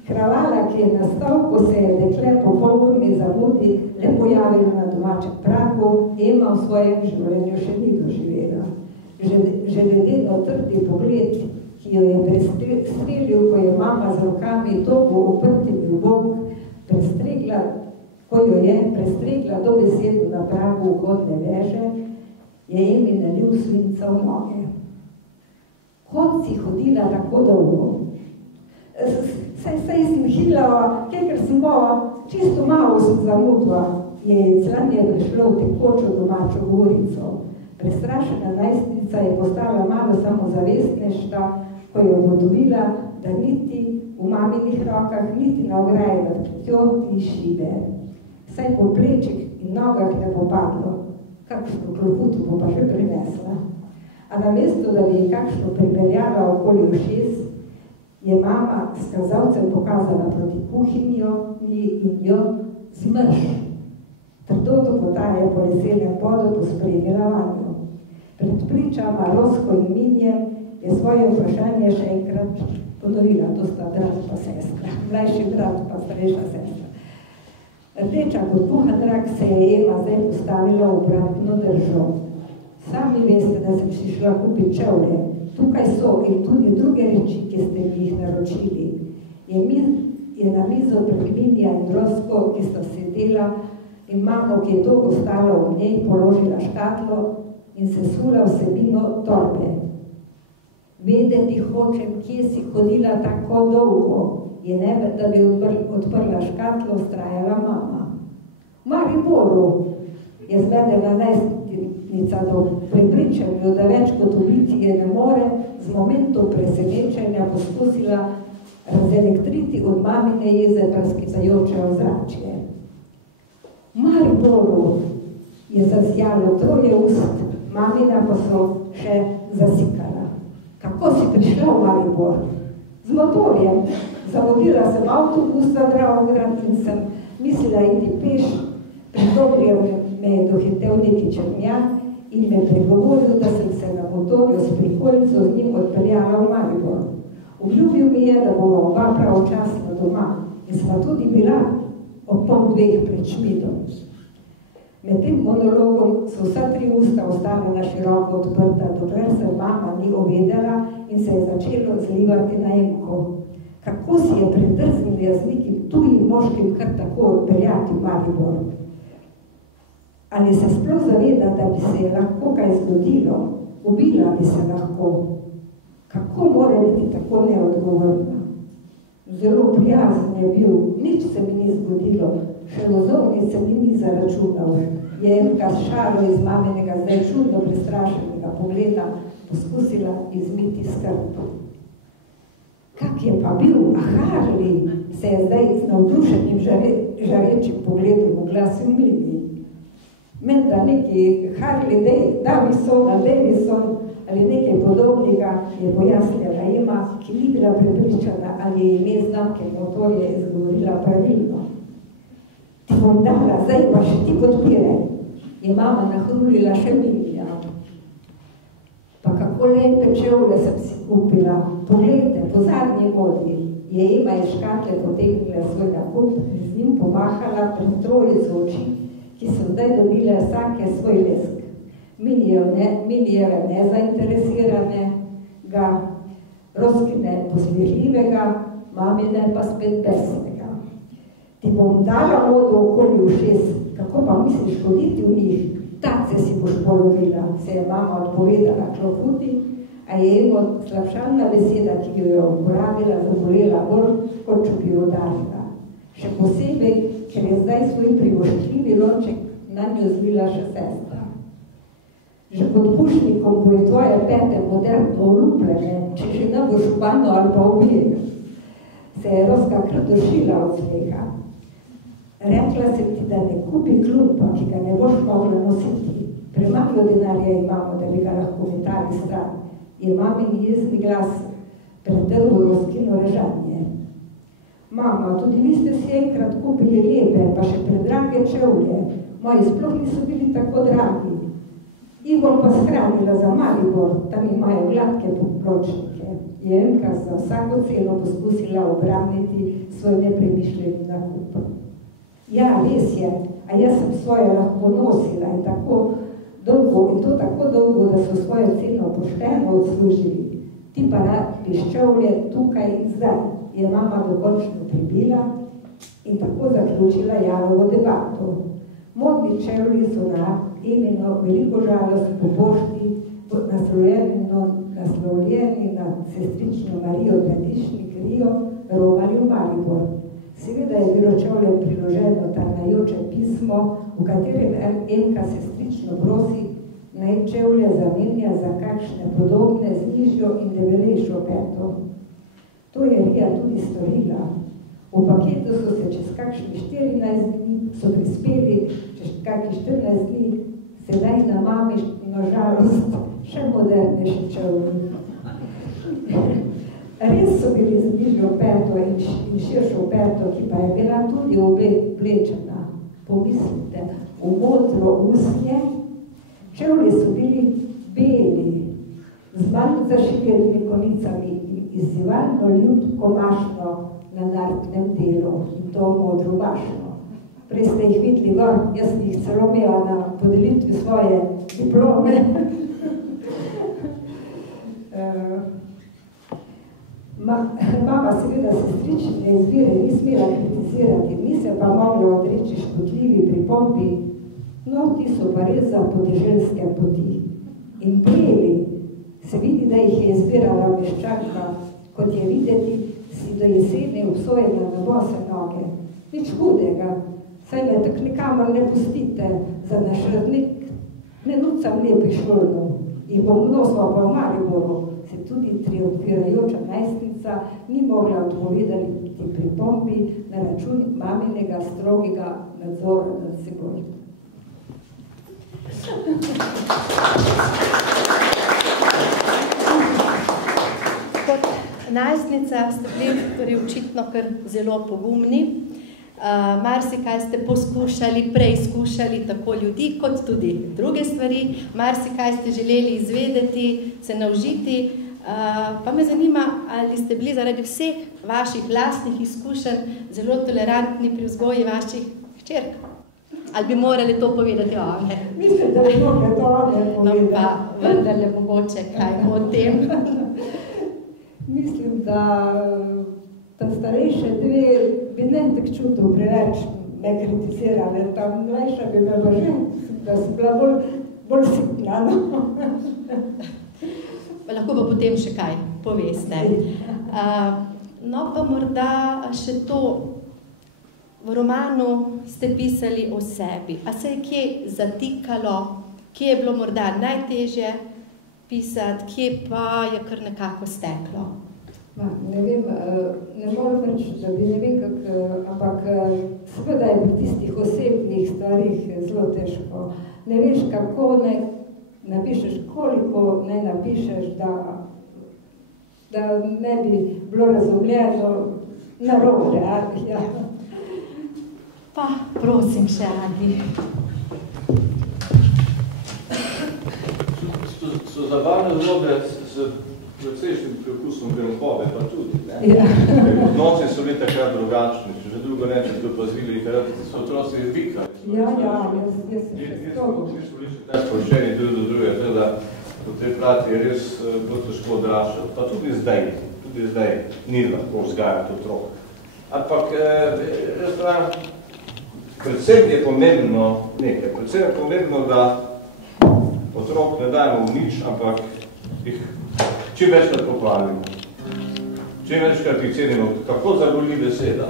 Kravala, ki je nastal, ko se je dekle po polurni zamudi le pojavila na domačem pragu, Ema v svojem življenju še ni doživela. Že ledeno trdi pogled, ki jo je prestrelil, ko je mama z rokami togo uprtimi v bok, ko jo je prestregla dobesedno na pragu vhodne veže, je Emi nalil svinca v noge. Hod si hodila tako dolgo. Saj sem hilala, ker sem bila, čisto malo sem zamudila, je Clanje prišlo v tekočo domačo gorico. Prestrašena najstnica je postala malo samozavestnejša, ko je ugotovila, da niti v maminih rokah, niti na ograji nad kletjo ni šibe. Saj po plečih in nogah ne bo padlo, kakšno klofuto bo pa že prinesla. A namesto, da bi kakšno pripeljala okoli ušes, je mama s kazalcem pokazala proti kuhinjo in jo zmrš. Trdoto potaje po lesenem podu pospremila vanjo. Pred pričama Rosko in Minjem je svoje vprašanje še enkrat ponovila. To sta brat pa sestra. Mlajši brat pa starejša sestra. Rdeča kot puhan rak se je Ema zdaj postavila v obratno držo. Sami veste, da sem si šla kupiti čevlje. Tukaj so in tudi druge reči, ki ste mi jih naročili. Je na mizo pred Minja in Rosko, ki sta sedela, in mamo, ki je dolgo stala v njej, položila škatlo in se sula vsebino torbe. Vedeti hočem, kje si hodila tako dolgo, je ne, da bi odprla škatlo, vztrajala mama. V Mariboru je zvedela najstnica do prepričanju, da več kot ubiti je ne more, z momentom presenečenja poskusila razelektriti od mamine jeze praskitajoče ozračje. V Mariboru je zasijalo 3 ust, mamina pa so še zasikala. Kako si prišla v Maribor? Z motorjem. Zavodila sem avtobus za Dravograd in sem mislila iti peš, pri Dobrjem me je dohitel neki črnjak in me pregovoril, da sem se na motorju s prikolico z njim odpeljala v Maribor. Obljubil mi je, da bomo oba pravočasno doma in sva tudi bila ob 1:30 pred Šmidom. Med tem monologom so vsa 3 usta ostala na široko odprta, dokler se mama ni uvedela in se je začelo zlivati na Emko. Kako si je predrznil z nekim tujim moškim kar tako odpeljati v Maribor? Ali se sploh zaveda, da bi se lahko kaj zgodilo? Ubila bi se lahko. Kako mora biti tako neodgovorna? Zelo prijazen je bil, nič se mi ni zgodilo, še vozovnic se mi ni zaračunal. Je Emka s šalo iz mamenega zdaj čudno prestrašenega pogleda poskusila izmiti skrb. Kak je pa bil, a Harley, se je zdaj z navdušenim žarečim pogledom oglasil Mili. Menda neki Harley Davidson ali nekaj podobnega je pojasnila Ema, ki ni bila prepričana, ali je ime znamke motorje izgovorila pravilno. Ti bom dala, zdaj pa še ti podpire, je mama nahrulila še Milija. Pa kako lepe čevlje sem si kupila. Poglejte, po zadnji modi je Ema iz škatle potegnila svoj nakup in z njim pomahala pred trojico oči, ki so zdaj dobile vsake svoj lesk. Milijeve nezainteresiranega, Roskine posmehljivega, mamine pa spet besnega. Ti bom dala vodo okoli ušes, kako pa misliš hoditi v njih? Tace si boš polovila, se je mama odpovedala klofuti, a je Emo slabšalna beseda, ki jo je uporabila, zabolela bolj, kot če bi jo udarila. Še posebej, ker je zdaj svoj privoščljivi lonček na njo zlila še sestra. Že pod pušnikom bojo tvoje pete moderno olupljene, če že ne boš v bano ali pa ubije. Se je Roska kar došila od smeha. Rekla sem ti, da ne kupi klumpa, ki ga ne boš mogla nositi. Premalo denarja imamo, da bi ga lahko metali stran. Je mamin jezni glas predrl Roskino režanje. Mama, tudi vi ste si enkrat kupili lepe, pa še predrage čevlje. Moji sploh niso bili tako dragi. Jih bom pa shranila za Maribor, tam imajo gladke pločnike. Je Emka za vsako ceno poskusila obraniti svoj nepremišljeni nakup. Ja, res je, a jaz sem svoje lahko nosila in tako dolgo, da so svojo ceno pošteno odslužili. Ti pa rabiš čevlje tukaj in zdaj, je mama dokončno pribila in tako zaključila Janovo debato. Modni čevlji so na Emino veliko žalost po pošti, naslovljeni na sestrično Marijo Gradišnik Rio, romali v Maribor. Seveda je bilo čevljem priloženo tarnajoče pismo, v katerem Emka sestrično prosi, naj čevlje zamenja za kakšne podobne z nižjo in debelejšo peto. To je Rija tudi storila. V paketu so se čez kakšnih 14 dni so prispeli, čez kakšnih 14 dni, sedaj na mamino žalost še modernejši čevlji. Res so bili z nižjo peto in širšo peto, ki pa je bila tudi oblečena. Pomislite, v modro usnje, čevlji so bili beli, z manj zašiljenimi konicami in izzivalno ljubko mašno na nartnem delu in to modro mašno. Prej ste jih videli gor, jaz jih celo imela na podelitvi svoje diplome. Mama seveda sestrične izbire ni smela kritizirati, ni se pa mogla odreči škodljivi pripombi, no ti so pa res za podeželske poti. In prijeli se vidi, da jih je izbirala meščanka, kot je videti, si do jeseni obsojena na bose noge. Nič hudega, saj me tak nikamor ne pustite za naš rodnik, ne nucam lepih šolnov. In bom nosila pa v Mariboru, se tudi triumfirajoča najstnica najstnica ni mogla odpovedati pripombi na račun maminega strogega nadzora nad seboj. Kot najstnica ste bili torej očitno kar zelo pogumni. Marsikaj ste poskušali, preizkušali tako ljudi, kot tudi druge stvari. Marsikaj ste želeli izvedeti, se naučiti. Pa me zanima, ali ste bili zaradi vseh vaših lastnih izkušenj zelo tolerantni pri vzgoji vaših hčerk? Ali bi morali to povedati one? Mislim, da bi morali to one povedati. No pa vendarle mogoče kaj o tem. Mislim, da starejše dve bi ne tak čutil preveč me kritizirali. Ta mlajša bi me pa že, da si bila bolj sitna. Lahko pa potem še kaj poveste. No pa morda še to, v romanu ste pisali o sebi. A se je kje zatikalo, kje je bilo morda najtežje pisati, kje pa je kar nekako steklo? Ne vem, ne moram reči, da bi ne vem ampak seveda je pri tistih osebnih stvarih zelo težko. Ne veš, kako naj napišeš, koliko naj napišeš, da ne bi bilo razumljeno narobe. Ja. Pa prosim še, Adi. So zabavne zgodbe s precejšnjim prekusom grenkobe, pa tudi. Ja. Odnosi so bili takrat drugačni, če že drugo ne, če ste opazili, ker so otroci vikali. Ja, jaz sem to. Mi smo bili še tak sporočeni drug do druge, da po tej plati je res bilo težko odraščati. Pa tudi zdaj ni lahko vzgajati otrok. Ampak, predvsem je pomembno nekaj. Predvsem je pomembno, da otrok ne dajemo v nič, ampak jih čim večkrat pohvalimo. Čim večkrat jih cenimo, kako zaboli beseda.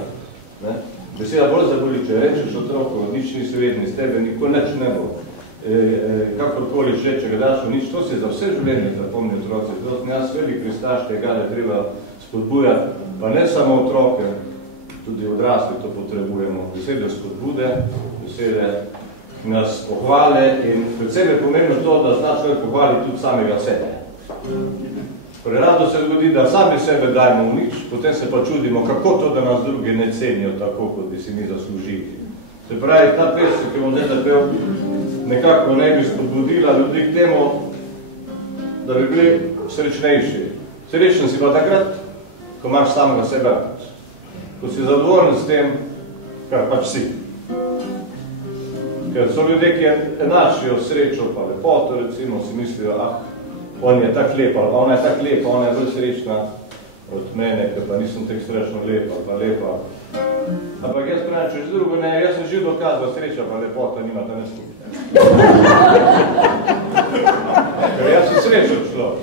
Ne? Beseda bolj zaboli, če rečeš otroku, nič nisi vedni, z tebe nikoli nič ne bo. Kakorkoli že, če ga daš v nič, to se za vse življenje zapomni otroci. Zato sem jaz velik pristaš tega, da treba spodbujati, pa ne samo otroke, tudi odrasli to potrebujemo. Besede spodbude, besede nas pohvale in predvsem je pomembno to, da zna človek pohvali tudi samega sebe. Prerado se zgodi, da sami sebe dajemo v nič, potem se pa čudimo, kako to, da nas drugi ne cenijo tako, kot bi si mi zaslužili. Se pravi, ta pesem, ki bom zdaj zapel, nekako ne bi spodbudila ljudi k temu, da bi bili srečnejši. Srečen si pa takrat, ko imaš samega sebe, ko si zadovoljen s tem, kar pač si. Ker so ljudje, ki enačijo srečo pa lepoto, recimo, si mislijo, on je tak lepa, ona je tak lepa, ona je bolj srečna od mene, ker pa nisem tak strašno lepa, pa lepa. Ampak jaz pravim, če drugo ne, jaz sem živ dokaz, da sreča pa lepota nimata ne skupaj. Ker jaz sem srečen človek.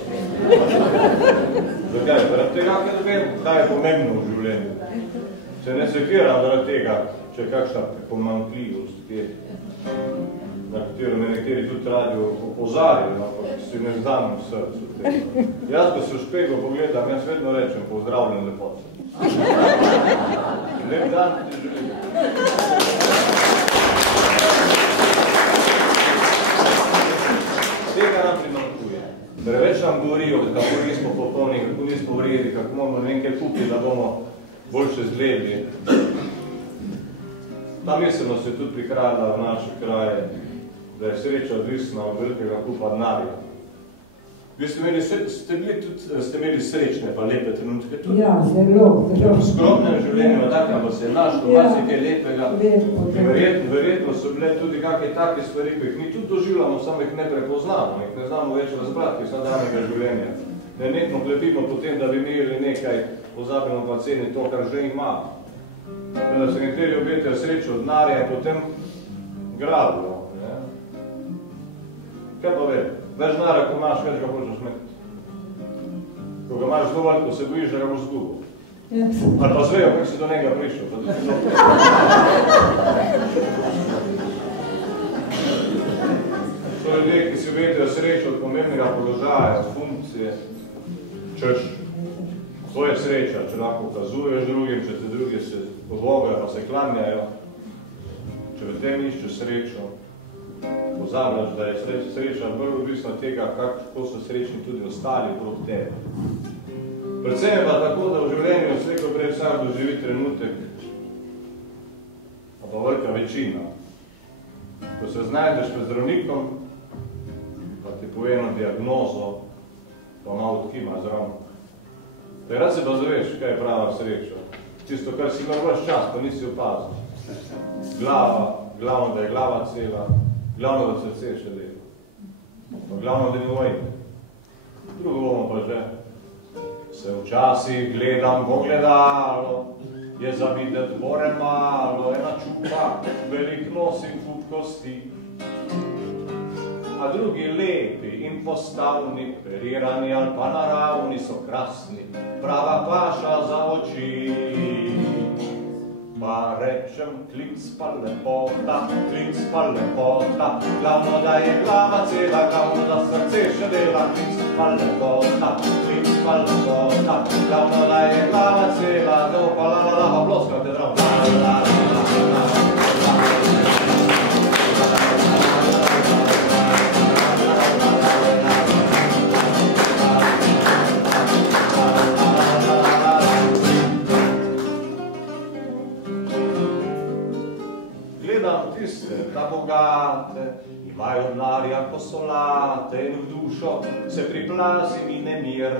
Zakaj? Zaradi tega, ker vem, kaj je pomembno v življenju. Se ne sekiram zaradi tega, če je kakšna pomanjkljivost, na katero me nekateri tudi radi opozarjajo, ampak si ne zdam v srcu tega. Jaz, ko se v špego pogledam, jaz vedno rečem pozdravljen lepote. Lep dan ti želim. Tega nam primanjkuje. Preveč nam govorijo, kako nismo popolni, kako nismo vredi, kako moramo nekaj kupiti, da bomo boljše zgledali. Ta miselnost je tudi prihranila v naše kraje, da je sreča odvisna od velikega kupa denarja. Vi ste imeli srečne pa lepe trenutke tudi? Ja, zelo. V skromnem življenju, takem pa se je našlo marsikaj lepega. Verjetno so bile tudi kakšne take stvari, ki jih mi tudi doživljamo, samo jih ne prepoznamo, jih ne znamo več razbrati vsakdanjega življenja. Nenehno plepimo potem, da bi imeli nekaj, pozabimo pa ceni to, kar že imamo. Da se nekateri obetajo srečo denarja in potem gradijo. Kaj pa ve? Več denarja, ko imaš, več ga hočeš imeti. Ko ga imaš dovolj, ko se bojiš, da ga boš zgubil. Ali pa zvejo, kako si do njega prišel. So ljudje, ki si obetajo srečo od pomembnega položaja, od funkcije, češ, To je sreča, če lahko ukazuješ drugim, če te drugi se pobogajo, pa se klanjajo. Če v tem iščeš srečo, pozabljaš, da je sreča bolj odvisna od tega, kako so srečni tudi ostali proti tebi. Predvsem je pa tako, da v življenju slejko prej vsak doživi trenutek, pa velika večina. Ko se znajdeš pred zdravnikom, pa ti pove eno diagnozo, pa malo odkima zravno. Takrat se pa zaveš, kaj je prava sreča. Čisto, kar si imel vaš čas, pa nisi opazil. Glavno, da je glava cela, glavno, da srce še dela. Pa glavno, da ni vojne. Drugo bomo pa že. Se včasih gledam po gledalo, je za videti bore malo, ena čupa, velik nos in kup kosti. A drugi lepi in postavni, perirani ali pa naravni so krasni, prava paša za oči. Pa rečem, klic pa lepota, glavno, da je glava cela, glavno, da srce še dela, klic pa lepota, glavno, da je glava cela, da pa la, pa ploskate zdrav, la. Da bogate, imajo denarja ko solate in v dušo se priplazi mi nemir.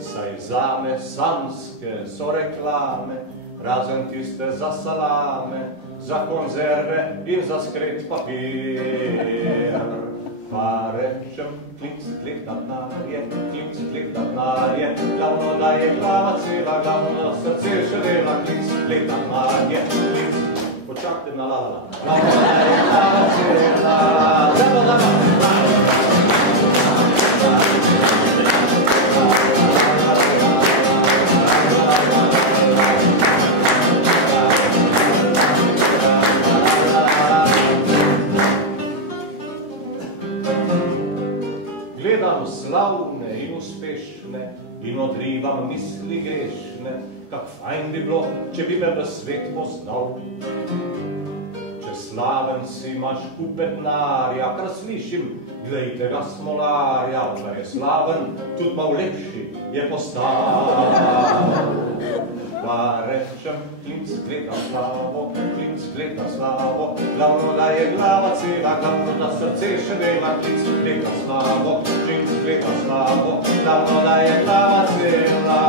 Saj zame sanske so reklame, razen tiste za salame, za konzerve in za skret papir. Pa rečem, klik na denarje, glavno, da je glava cela, glavno, da srce še dela, klik na denarje, počakajte na lala. Glavno, da je glava cela, gledam slavne in uspešne in odrivam misli grešne, kak fajn bi bilo, če bi me v svet poznal. Če slaven si, imaš kupe denarja, kar slišim, glejte ga smolarja, če je slaven, tudi malo lepši je postal. Pa rečem, klinc gleda slavo, glavno, da je glava cela, glavno, da srce še dela, klinc gleda slavo, glavno, da je glava cela.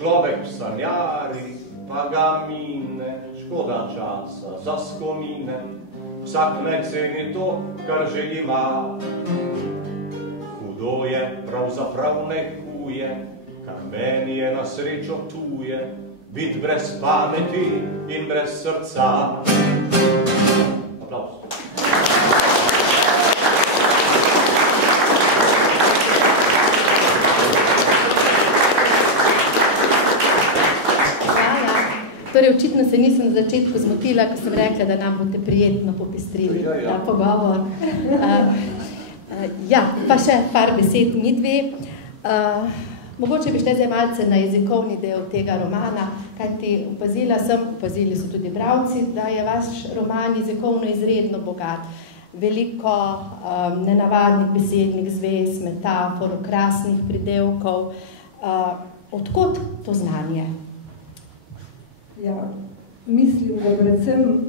Človek sanjari, pa ga mine, škoda časa za skomine, vsak ne ceni to, kar že ima. Hudo je, pravzaprav ne huje, kar meni je na srečo tuje, biti brez pameti in brez srca. Aplauz. Torej, očitno se nisem na začetku zmotila, ko sem rekla, da nam boste prijetno popestrili ta pogovor. Pa še par besed mi dve. Mogoče bi šli zdaj malce na jezikovni del tega romana, kajti opazili so tudi bralci, da je vaš roman jezikovno izredno bogat. Veliko nenavadnih besednih zvez, metafor, krasnih pridevkov. Odkot to znanje? Ja, mislim, da predvsem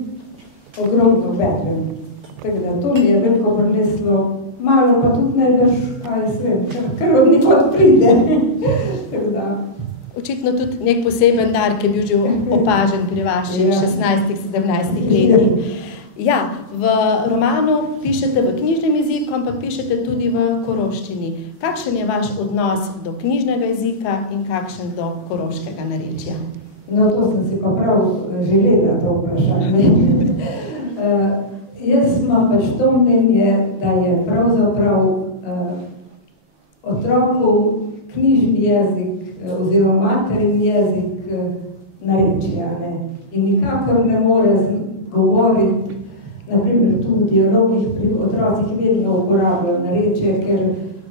ogromno berem. Tako da to mi je veliko prineslo, malo pa tudi ne veš, kaj je svem, kar od nikot pride. Očitno tudi nek poseben dar, ki je bil že opažen pri vaših 16-17 letih. Ja, v romanu pišete v knjižnem jeziku, ampak pišete tudi v koroščini. Kakšen je vaš odnos do knjižnega jezika in kakšen do koroškega narečja? No, to sem si pa prav želela to vprašanje. Jaz imam pač to mnenje, da je pravzaprav od otrokov knjižni jezik oziroma materin jezik narečja. In nikakor ne more govoriti, naprimer tudi v dialogih pri otrocih vedno uporabljam narečje, ker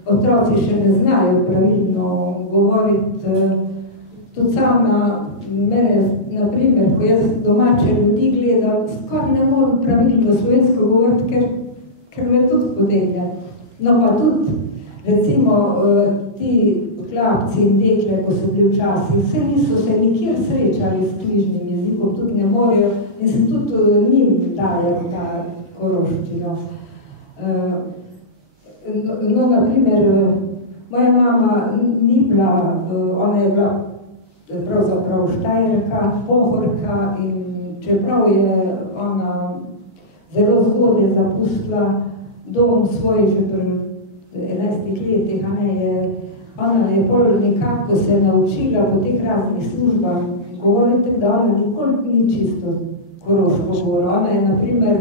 otroci še ne znajo pravilno govoriti. Tudi sama mene, naprimer, ko jaz domače ljudi gledam, skoraj ne morem pravilno slovensko govoriti, ker me tudi podelja. No pa tudi, recimo, ti klapci in dekle, ko so bili včasih, vse niso se nikjer srečali s knjižnim jezikom, tudi ne morejo, in sem tudi njim dajal ta koroščino. No, naprimer, moja mama ni bila, ona je bila pravzaprav Štajerka, Pohorka, in čeprav je ona zelo zgodaj zapustila dom svoj že pri 11 letih, ona je pol nekako se naučila po teh raznih službah govoriti, da ona nikoli ni čisto koroško govorila. Ona je, naprimer,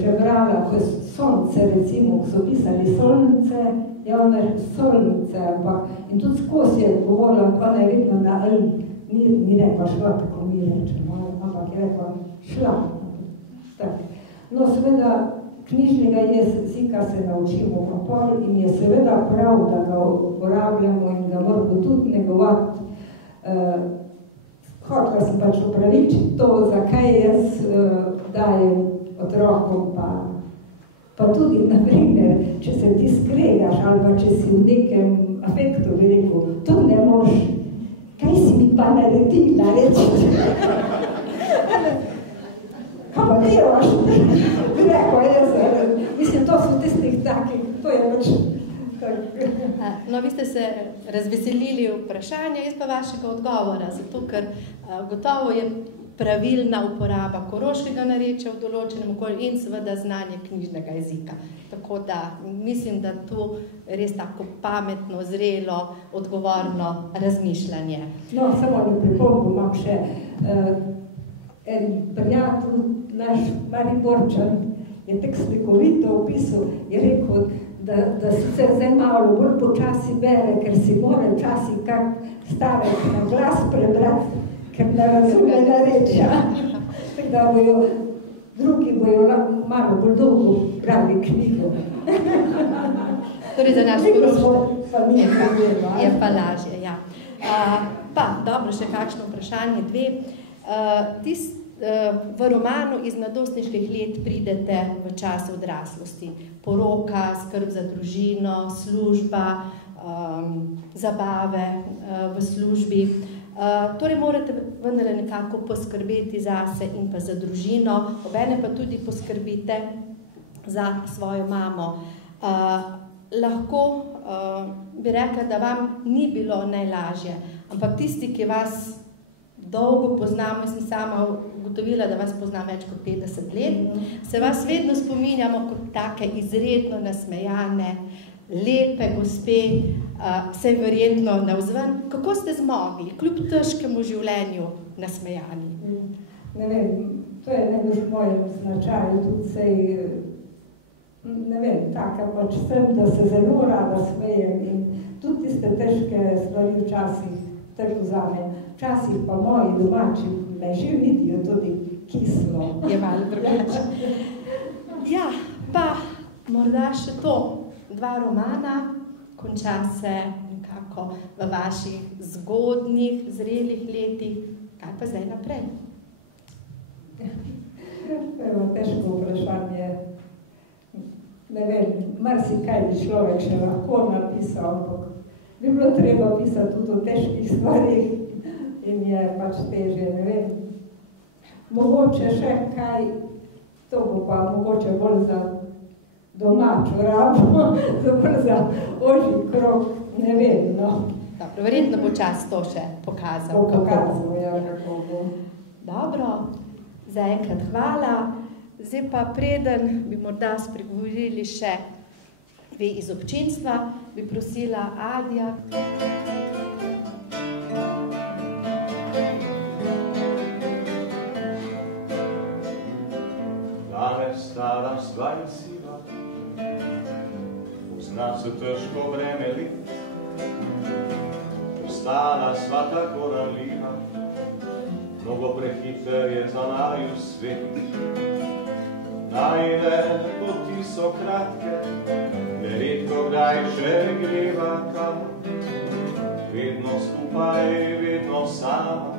še brala, ko je sonce, recimo, ko so pisali solnice, je ona solnice, ampak in tudi skozi je govorila, ona je vedno na L, ni rekla šla, tako mi rečemo, ampak je rekla šla. No, seveda, knjižnega jezika se naučimo popol in je seveda prav, da ga uporabljamo in ga moramo tudi negovati. Hotela sem pač upravičiti to, zakaj jaz dajem otrokom, pa tudi, naprimer, če se ti skregaš ali pa če si v nekem afektu, bi rekel, to ne moš, kaj si mi pa naredila, reči. Kaj pa delaš? Bi rekel, mislim, to so tistih takih, to je pač. No, vi ste se razveselili vprašanja, jaz pa vašega odgovora, zato ker gotovo je pravilna uporaba koroškega narečja v določenem okolju in seveda znanje knjižnega jezika. Tako da mislim, da tu res tako pametno, zrelo, odgovorno razmišljanje. No, samo ne pripombo imam še. En prijatelj, naš Mariborčan, je tek slikovito opisal, je rekel, da sicer zdaj malo bolj počasi bere, ker si mora včasih kak stavek na glas prebrati, ker ne razume narečja. Tako da drugi bojo malo bolj dolgo brali knjigo. Torej za naš koroški je pa lažje, ja. Pa, dobro, še kakšno vprašanje, dve. V romanu iz mladostniških let pridete v čas odraslosti. Poroka, skrb za družino, služba, zabave v službi. Torej morate vendar nekako poskrbeti zase in pa za družino, obene pa tudi poskrbite za svojo mamo. Lahko bi rekla, da vam ni bilo najlažje, ampak tisti, ki vas dolgo poznamo, sem sama ugotovila, da vas poznam več kot 50 let, se vas vedno spominjamo kot take izredno nasmejane, lepe gospe, vsej verjetno navzven. Kako ste zmogli, kljub težkemu življenju, nasmejani? Ne vem, to je najbolj mojem značaju, tudi sej, ne vem, taka pač sem, da se zelo rada smejem in tudi tiste težke stvari včasih tako vzame. Včasih pa moji domači me že vidijo tudi kislo. Je malo drugače. Ja, pa morda še to. 2 romana, konča se nekako v vaših zgodnjih, zrelih letih. Kaj pa zdaj naprej? Težko vprašanje. Ne vem, marsikaj bi človek še lahko napisal, ampak bi bilo treba pisati tudi o težkih stvarih in je pač težje, ne vem. Mogoče še kaj, to bo pa mogoče bolj za domačo rabo, bolj za ožji krog, ne vem, no. Dobro, verjetno bo čas to še pokazal. Kako bo. Dobro, zaenkrat hvala. Zdaj pa preden bi morda spregovorili še 2 iz občinstva, bi prosila Adija. Danes stara stvar siva, zna se težko bremeli, ostala sva tako ranljiva, mnogo prehiter je za naju svet. Najne poti so kratke, neredko kdaj še greva kam, vedno skupaj, vedno sama,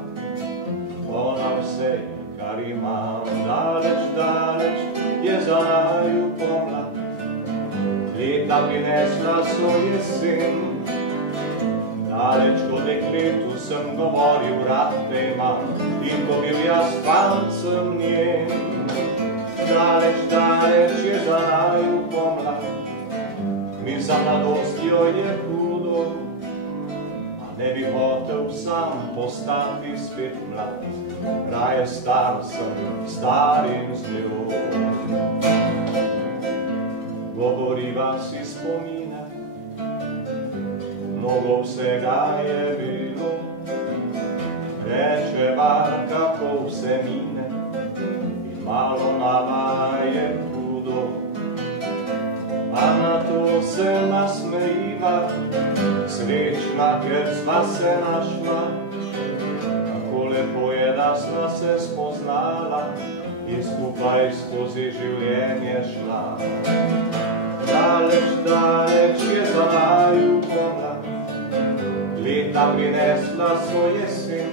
ona vse, kar imam. Daleč, daleč je za naju pomlad, leta prinesla so jesen. Daleč ko dekletu sem govoril, rad te imam, in ko bil jaz fancem njen. Daleč, daleč je za naju pomlad, mi za mladostjo je hudo, a ne bi hotel sam postati spet mlad, raje star sem, starim z njo. Govoriva si spomine, mnogo vsega je bilo, rečeva, kako vse mine, malo nama je hudo, a na to se nasmejiva, srečna, ker sva se našla. Kako lepo je, da sva se spoznala in skupaj skozi življenje šla. Daleč, daleč je za naju pomlad, leta prinesla so jesen.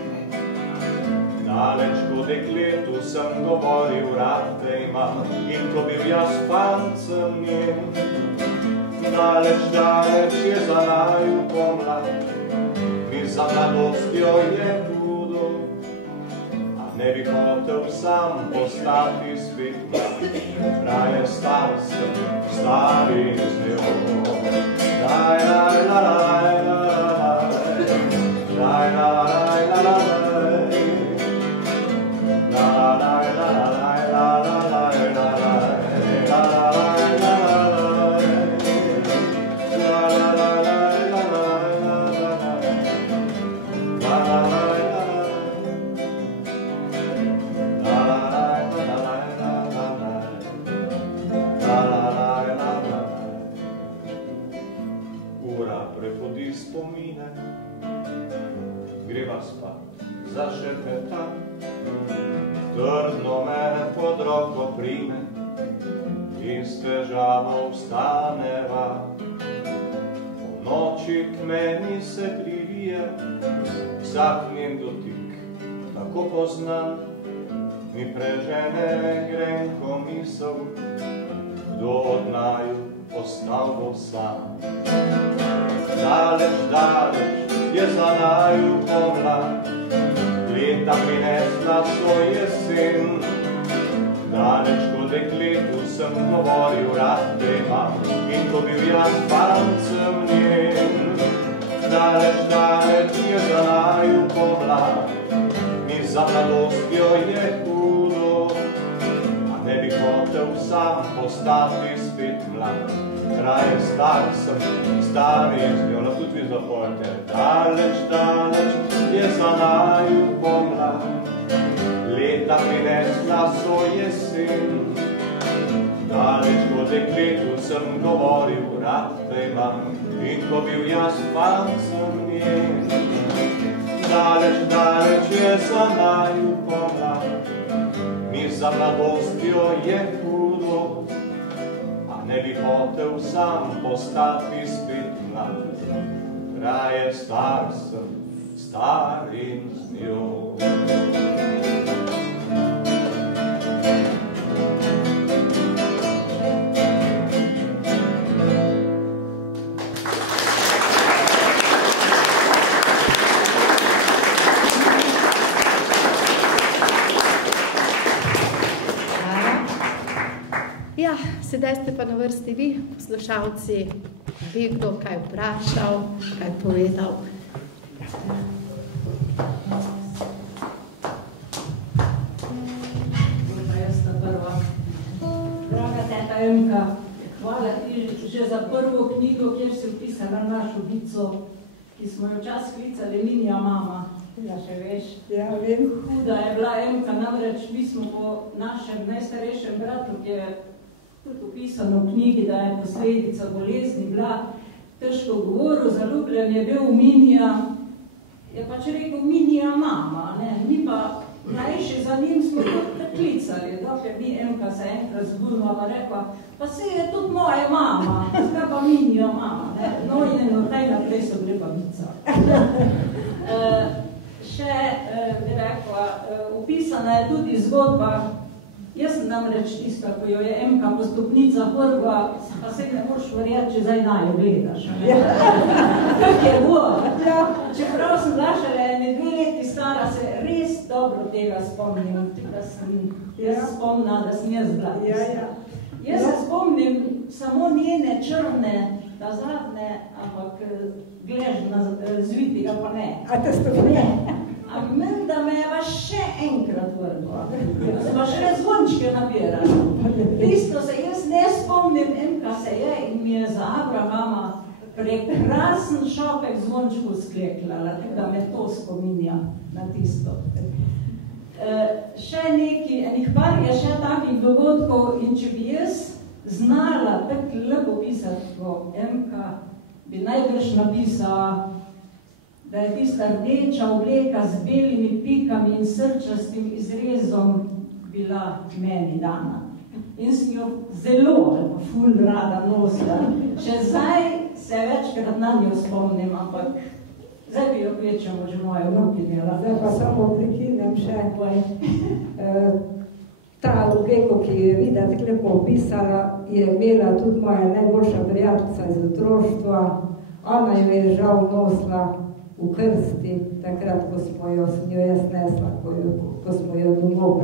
Daleč ko dekletu sem govoril, rad te imam, in ko bil jaz fancem njen. Daleč, daleč je za naju pomlad, mi za mladostjo je hudo, a ne bi hotel sam postati spet mlad, raje star sem, starim z njo. Daj, daj, daj, daj, daj, daj, daj, daj, prehodi spomine, greva spat, zašepeta, trdno me pod roko prime in s težavo vstaneva. Po noči k meni se privije, vsak njen dotik, tako poznan, mi prežene grenko misel, kdo od naju ostal bo sam. Daleč, daleč je za naju pomlad, leta prinesla svoj jesen. Daleč ko dekletu sem govoril, rad te imam, in ko bil jaz fancem njen. Daleč, daleč je za naju pomlad, mi za mladostjo je hudo, a ne bi hotel sam postati spet mlad, raje star sem, starim z njo. Tudi vi zapojete. Daleč, daleč je za naju pomlad, leta prinesla so jesen. Daleč ko dekletu sem govoril, rad te imam, in ko bil jaz fancem njen. Daleč, daleč je za naju pomlad, mi za mladostjo je hudo, a ne bi hotel sam postati spet mlad, raje star sem, starim z njo. Ja, sedaj ste pa na vrsti vi, poslušalci, bi kdo kaj vprašal, kaj povedal. Draga teta Emka, hvala ti že za prvo knjigo, kjer si vpisala našo Vico, ki smo jo čas klicali Linija mama. Ja, še veš. Ja, vem. Huda je bila Emka, namreč mi smo po našem najstarejšem bratu, ki je tudi opisano v knjigi, da je posledica bolezni bila težko govoril, zaljubljen je bil v Minija, je pač rekel Minija mama, ne? Mi pa najši za njim smo kot klicali, dokaj mi Emka se enkrat zbudila pa rekla, pa se je tudi moja mama, zdaj pa Minija mama, ne? No in taj naprej so gre pa vica. Še bi rekla, opisana je tudi zgodba. Jaz sem namreč tista, ko jo je Emka po stopnicah vrgla, pa se ne moraš verjeti, če zdaj najo gledaš. Kak je bo? Čeprav sem bila šele 2 leti stara, se res dobro tega spomnim, da sem jaz spomnila, da sem jaz bila tista. Jaz se spomnim samo njene črne, da zadnje, ampak gležna zvitega pa ne. A te stopne? Ampak meni, da me je pa še enkrat vrgla. Se pa še zvončke nabirala. Tisto se jaz ne spomnim, Emka se je in mi je za Abrahama prekrasen šopek zvončku skleklala, tako da me to spominja na tisto. Še neki, enih par je še takih dogodkov in če bi jaz znala tako lepo pisati, ko Emka bi najbrž napisala, da je tista rdeča obleka z belimi pikami in srčastim izrezom bila meni dana. In sem jo zelo, ful rada nosila. Še zdaj se večkrat na njo spomnim, ampak zdaj bi jo kvečemo že moje vnuki dela. Zdaj pa samo prekinem še. Ta obleko, ki je Vida tako lepo opisala, je imela tudi moja najboljša prijateljica iz otroštva. Ona jo je žal nosila v krsti, takrat, ko smo jo, sem jo jaz nesla, ko smo jo domov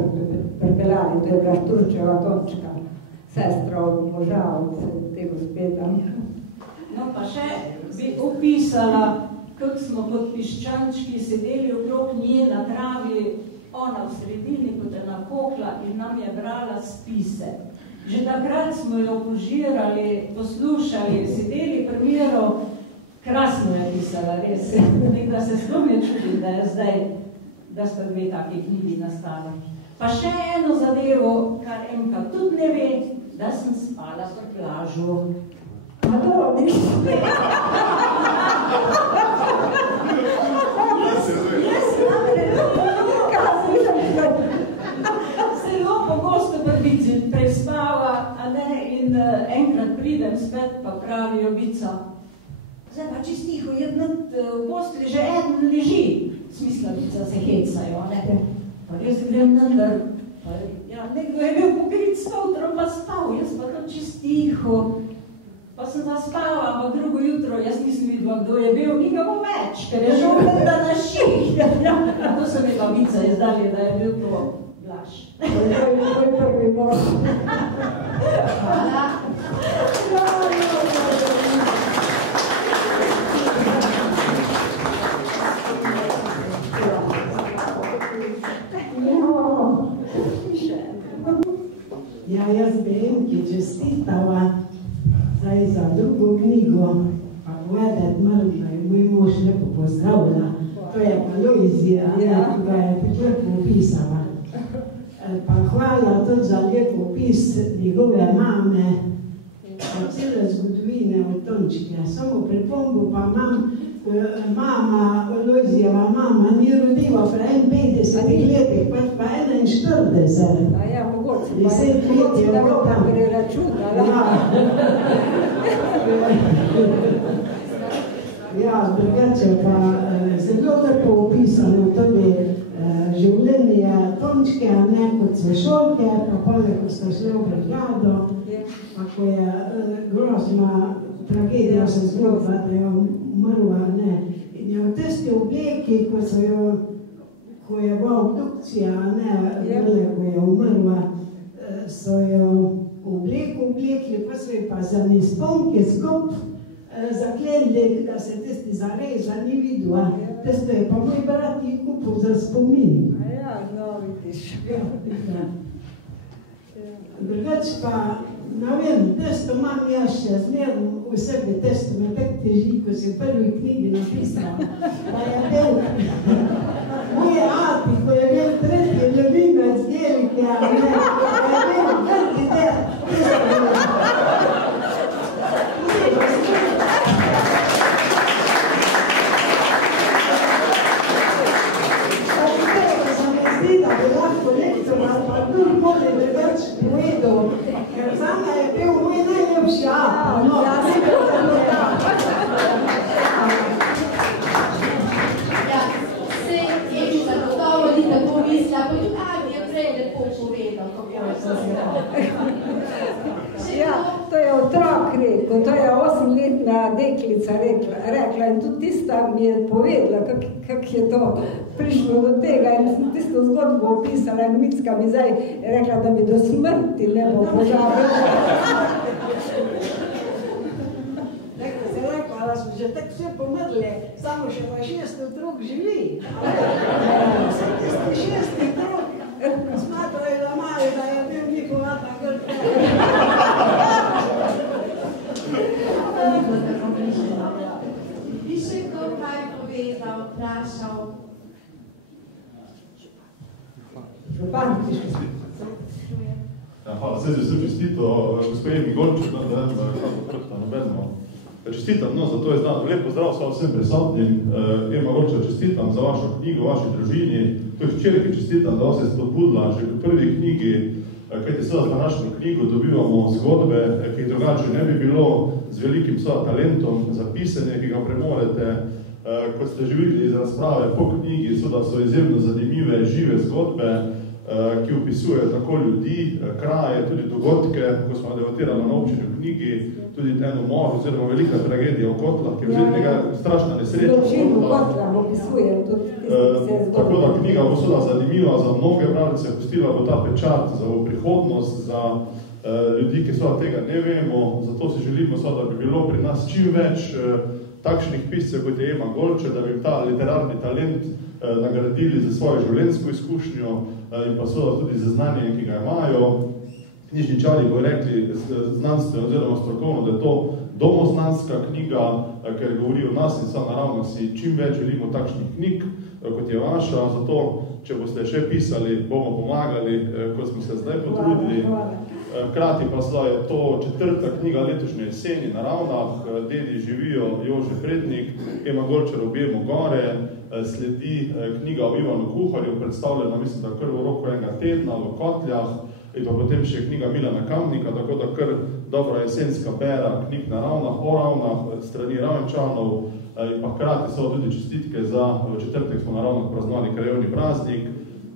pripeljali, to je bila Šturčeva Tončka, sestra od moža, od te gospeda. No pa še bi opisala, kako smo kot piščančki sedeli okrog nje na travi, ona v sredini, kot je napokla in nam je brala spise. Že takrat smo jo požirali, poslušali, sedeli pri miru. Krasno je pisala, res. Da se zelo mi čudim, da je zdaj, da sta 2 taki knjigi nastala. Pa še eno zadevo, kar Emka tudi ne ve, da sem spala v plažu. A to nisem. Jaz zelo pogosto prvici prespava, a ne, in enkrat pridem spet, pa pravijo Vica. Zdaj pa čist tiho, v posteli že eden leži. Smislavica se hecajo, ne? Pa res grem nadar. Ja, nekdo je bil pokrit s kotrom, pa spal, jaz pa tam čist tiho. Pa sem zaspala, ampak drugo jutro, jaz nisem videla, kdo je bil, ni ga bo več, ker je že umrla na ših. To so mi pa Vica izdali, da je bil to Blaž. To je prvi mož. Hvala. Ja, jaz bi Emki čestitala zdaj za drugo knjigo, pa povedati malo, da je moj mož lepo pozdravila. To je pa Lojzija, ki ga je tako lepo opisala. Pa hvala tudi za lepo opis njegove mame, pa cele zgodovine od Tončke. Samo pripombo pa imam, mama, Lojzijeva mama ni rodila pri 51 letih, pač pa 41. A ja, mogoče, 10 let je bilo tam. Ja, drugače pa zelo lepo opisano tudi življenje Tončke, ne kot svešolke, pa pole, ko sta šli v brigado, pa ko je grozna tragedija se zgodila, da je umrla, ne. In je v testi obleki, ko je bila obdukcija, ne, ko je umrla, so jo oblekli, pa so jo pa za nesponke zgub zaklenili, da se testi zareza ni videla. Testo je pa moj brat ji kupil za spomin. A ja, no, vidiš. Drugač pa, ne vem, testo imam jaz še zmerno v sebi, testo me tak teži, ko si v prvi knjigi napisala. Pa je bil moj ati, ko je bil tretji ljubimec Gelike, pa je bil prvi del, drugač povedal, ker zame je bil moj najljubši avtor. No, Ja, sej Emi zagotovo ni tako mislila, pa tudi Ani je prej lepo povedal, kako je to zelo. Ja, to je otrok rekel, to je 8-letna deklica rekla in tudi tista mi je povedala, kak je to prišlo do tega in sem tisto zgodbo opisala in Micka mi zdaj rekla, da mi do smrti ne bo požarila. Nekaj se rekla, da smo že tako vse pomrli, samo še pa 6 otrok živi. Vse tisti 6 otrok smatrajo, da mali, da je bil njihova tako Bi še kdo kaj povedal, vprašal? župan. Hvala, se zdaj čestito, gospod Emi Golček, da je nobeno. Čestitam, no, zato je znano. Lep pozdrav vsem prisotnim. Ema Golček, čestitam za vašo knjigo, vaši družini. To je včeraj čestitam, da vas je spodbudila že v prvi knjigi, kajti seveda z današnjo knjigo dobivamo zgodbe, ki jih drugače ne bi bilo, z velikim talentom za pisanje, ki ga premorete. Kot ste že videli iz razprave po knjigi, seveda so izjemno zanimive, žive zgodbe, ki opisujejo tako ljudi, kraje, tudi dogodke, ko smo debatirali na občini v knjigi, tudi eno mor, oziroma velika tragedija v Kotlah, ki je vzeti nekaj strašna nesreča. Zločin v Kotlah opisuje tudi tisti, tako da knjiga bo seveda zanimiva za mnoge bralce, pustila bo ta pečat za prihodnost, za ljudi, ki seveda tega ne vemo, zato si želimo seveda, da bi bilo pri nas čim več takšnih piscev, kot je Ema Golček, da bi ta literarni talent nagradili za svojo življenjsko izkušnjo in pa seveda tudi za znanje, ki ga imajo. Knjižničari bo rekli znanstveno oziroma strokovno, da je to domoznanska knjiga, ker govori o nas in samo naravno si čim več želimo takšnih knjig, kot je vaša. Zato, če boste še pisali, bomo pomagali, kot smo se zdaj potrudili. Hkrati pa je to 4. knjiga letošnje jeseni na Ravnah, Dedi živijo Jože Prednik, Ema Golček Objemo gore, sledi knjiga o Ivanu Kuharju, predstavljena, mislim, da kar v roku enega tedna v Kotljah, in pa potem še knjiga Milana Kamnika, tako da kar dobra jesenska bera knjig na Ravnah, o Ravnah, strani Ravenčanov, in pa hkrati so tudi čestitke za v četrtek smo na Ravnah praznovali krajevni praznik,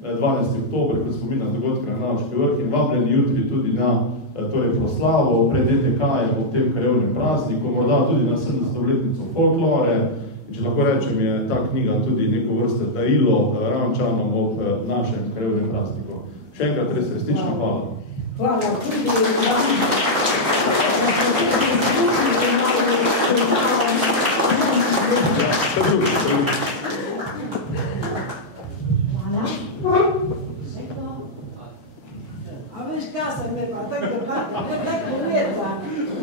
12. oktober, ko spominja dogodke na Navački vrh in vabljeni jutri tudi na proslavo pred DTK-jem ob tem krajevnem prazniku, morda tudi na 70-letnico folklore. In če lahko rečem, je ta knjiga tudi neko vrste darilo Ravenčanom ob našem krajevnem prazniku. Še enkrat res resnično hvala. Hvala tudi A veš, kaj sem je pa tako povedala,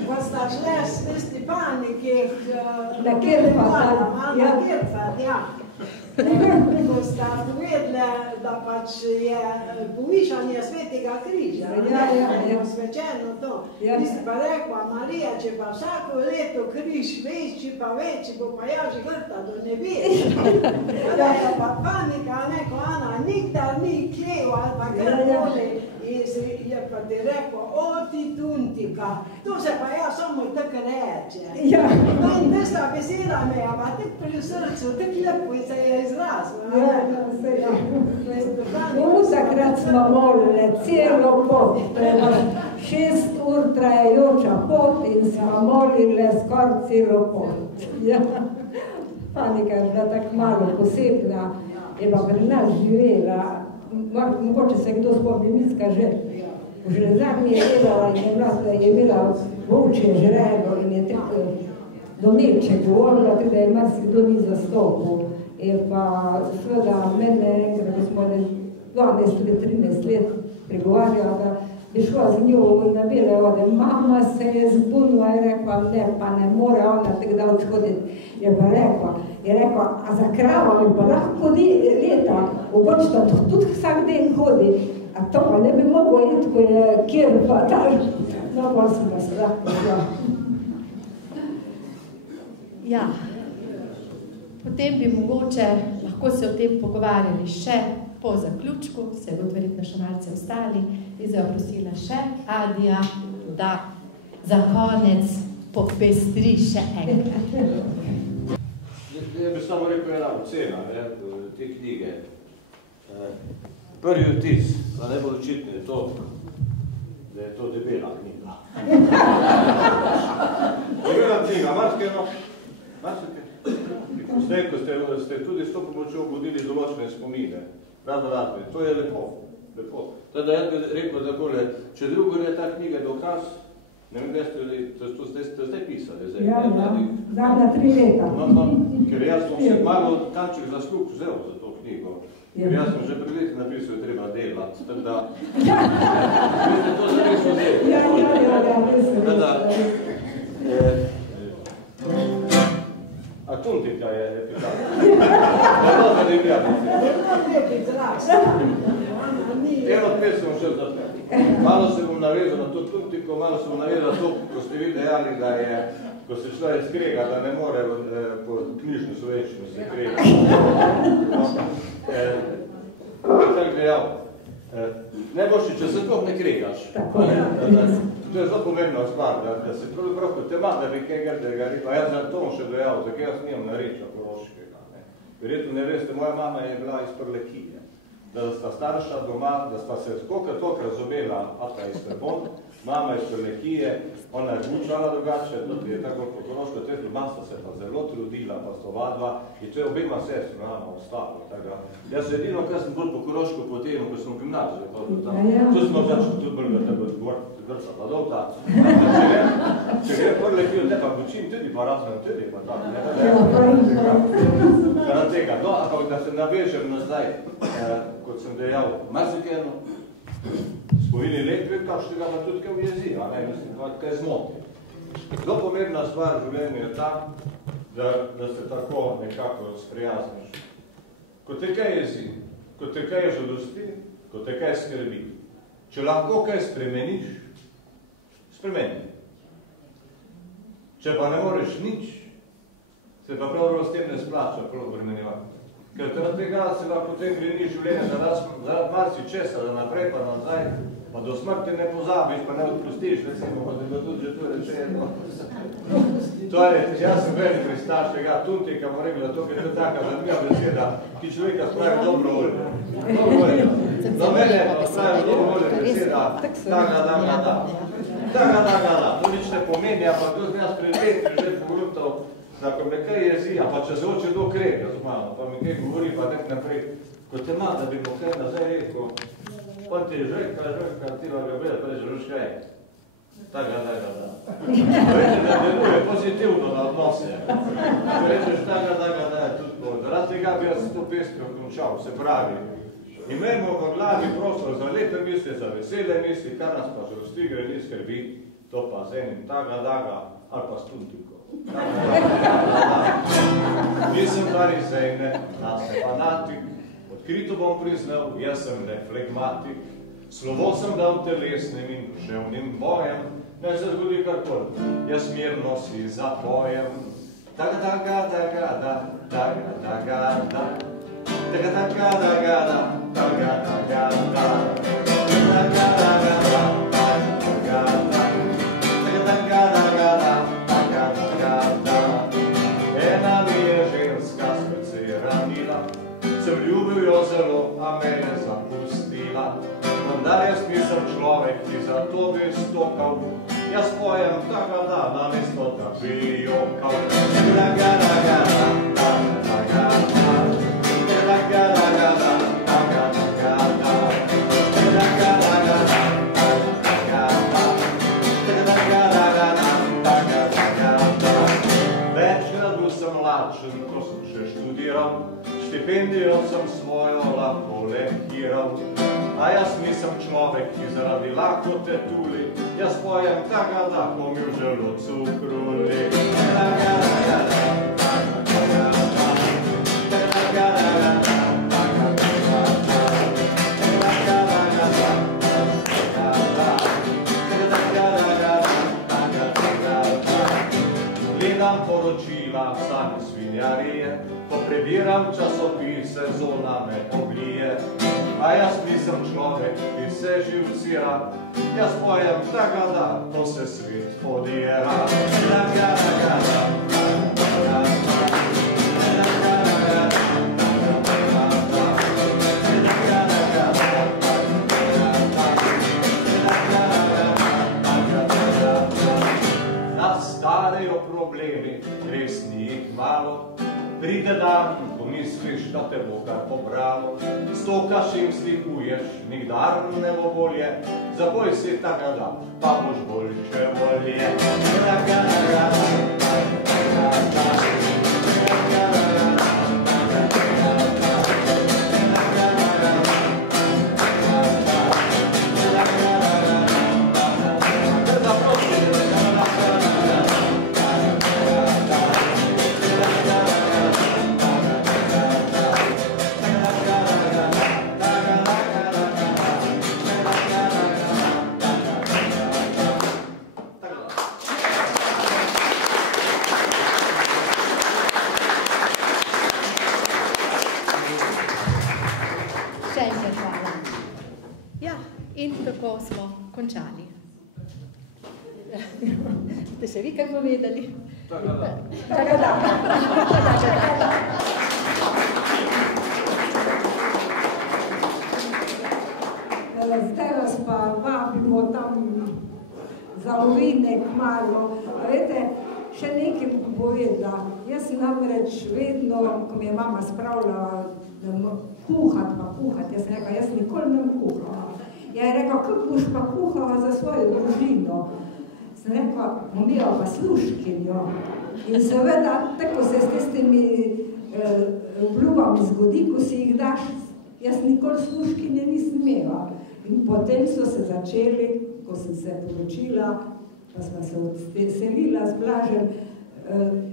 ko sta šle s tisti paniki na Kirfat, ja. Ko sta povedala, da pač je povišanje Svetega križa, svečeno to. Ti si pa rekla, Marija, če pa vsako leto križ večji pa večji, bo pa ja že vrta do nebes. Da je pa panika, neko Ana, nikdar ni klev ali pa karkoli. In je pa ti rekel, o ti tuntika, to se pa ja samo tako reče. No in tista beseda me je pa tako pri srcu, tako lepo se je izrazila. Vsakrat smo molili celo pot, 6 ur trajajoča pot in smo molili skoraj celo pot. Panika je bila tako malo posebna, je pa pri nas živela. Mogoče se kdo spomni, Micka že v železarni je delala in je imela volčje žrelo in je tako do Nemče govorila, tako da je marsikdo ni zastopil. In pa seveda mene, ker smo 12-13 let pregovarjala, da bi šla z njo in na bele vode. Mama se je zbunila in rekla, ne, pa ne more ona tako dalč hoditi. Je pa rekla, a za kravami pa lahko hodi leta, obočta tudi vsak den hodi, a to pa ne bi moglo iti, ko je kjer pa tam. No, pa sem pa se lahko šla. Ja, potem bi mogoče lahko se o tem pogovarjali še, po zaključku, se bodo verjetno še malce ostali, in zdaj prosila še Adija, da za konec popestri še enkrat. Ja bi samo rekel ena ocena te knjige. Prvi vtis, pa najbolj očitno je to, da je to debela knjiga. Debela knjiga, marsikeno. Zdaj, ko ste tudi s to pomočjo obudili določene spomine, razne, to je lepo. Teda jaz bi rekel takole, če drugo je ta knjiga dokaz, ne vem, da ste zdaj pisali. Ja, zadnja 3 leta. Ker jaz sem se malo kanček zaslug vzel za to knjigo. Ker jaz sem že pred leti napisal, da je treba delati. Tako da, veste, to zares vzeti. A Tuntika je pisala. Da ne bi Eno pet sem še zatem. Malo se bom navezal na to Tuntiko, malo se bom navezal na to, ko ste vi dejali, da je, ko se človek skrega, da ne more po knjižni slovenščini se krega. Tako dejal. Najboljši, če se toh ne kregaš. To je zelo pomembna stvar, da se prav kot tema, da bi kaj grdega rekel. Jaz za to še dojal, zakaj jaz nimam nareča Koroškega. Verjetno ne veste, moja mama je bila iz Prlekije. Da sta starša doma, da sta se kolikrat razumela, ata iz Trbon, mama iz Prlekije, ona je mučala drugače, tudi je tako po Koroško, te doma sta se pa zelo trudila, pa so vadva, in to je obema sestru nama ostalo. Jaz se edino, kar sem bolj po Koroško po temu, ko sem v gimnaziju, tu smo začeli tudi bolj, da bo zgor, drsa pa dolta. Če gre Prlekijo, ne pa počim tudi, pa raznem tudi, pa tako, ne tega. No, ampak da se navežem nazaj, kot sem dejal, marsikeno, spomini lepih, kakšnega pa tudi kaj jezi, mislim, kaj zmoti. Zelo pomembna stvar v življenju je ta, da se tako nekako sprijazniš. Ko te kaj jezi, ko te kaj žalosti, ko te kaj skrbi, če lahko kaj spremeniš, spremeni. Če pa ne moreš nič, se pa prav s tem ne splača prav vremenjevati. Ker tega se pa potem greni življenje zaradi marsi česa, da naprej pa nazaj, pa do smrti ne pozabiš, pa ne odpustiš, recimo, pa da tudi že tu reče jedno. Torej, jaz sem velik pristaš tega Tuntika, mu rekel, da to je taka zanimiva beseda, ki človeka spravi dobro volje. Dobro volje. Za mene pa spravi dobro volje beseda, da. To nič ne pomeni, ampak to z nas pred leti že pogrutal, da ko me kaj jezi, pa če se oče do krega z mano, pa mi kaj govori, pa nek naprej, ko te ima, da bi mo kaj nazaj rekel, pa ti je žreka, ti vam ga gleda, pa reče, ruš kaj. Tako da. Reče, da deluje pozitivno na odnose. Rečeš, tako da je tudi to. Zaradi tega bi jaz to pesmijo končal, se pravi. Imejmo v glavi prostor za lepe misli, za vesele misli, kar nas pa žalosti, gre ni skrbi, to pa z enim daga, ali pa s Tuntiko. Nisem farizejne, nas je fanatik, odkrito bom priznal, jaz sem le flegmatik, slovo sem dal telesnim in duševnim bojem, ne se zgodi karkoli, jaz mirno si zapojem. Taga. Ena mi je ženska spet se je ranila, sem ljubil jo zelo, a me je zapustila. Vendar jaz nisem človek, ki za to bi stokal, jaz pojem taga da, namesto da bi jokal. Večkrat bil sem lačen, ko sem še študiral, štipendijo sem svojo lahko lehiral. A jaz nisem človek, ki zaradi lakote tuli, jaz pojem taga da, ko mi v želodcu kruli. Gledam poročila same svinjarije, ko Prebiram časopise, zona me oblije, a jaz nisem človek, ki se živcira. Jaz pojem tagada, to se svet podira. Nastanejo problemi, res ni jih malo. Pride dan, ko misliš, da te bo kar pobralo. Stokaš in slikuješ, nikdar ne bo bolje. Zaboj si tagada, pa boš boljše volje. In tako smo končali. Ste še vi kaj povedali? Tagada. Zdaj vas pa vabimo tam za ovinek malo. Vete, še nekaj povedala. Jaz sem namreč vedno, ko mi je mama spravila kuhati, jaz sem rekla, jaz nikoli ne kuhala. Ja je rekla, kako boš pa kuhala za svojo družino? Sem rekla, bomijo pa sluškinjo. In seveda, tako se s tistimi obljubami zgodi, ko si jih daš, jaz nikoli sluškinje nisem imela. In potem so se začeli, ko sem se poročila, pa smo se odselila z Blažem,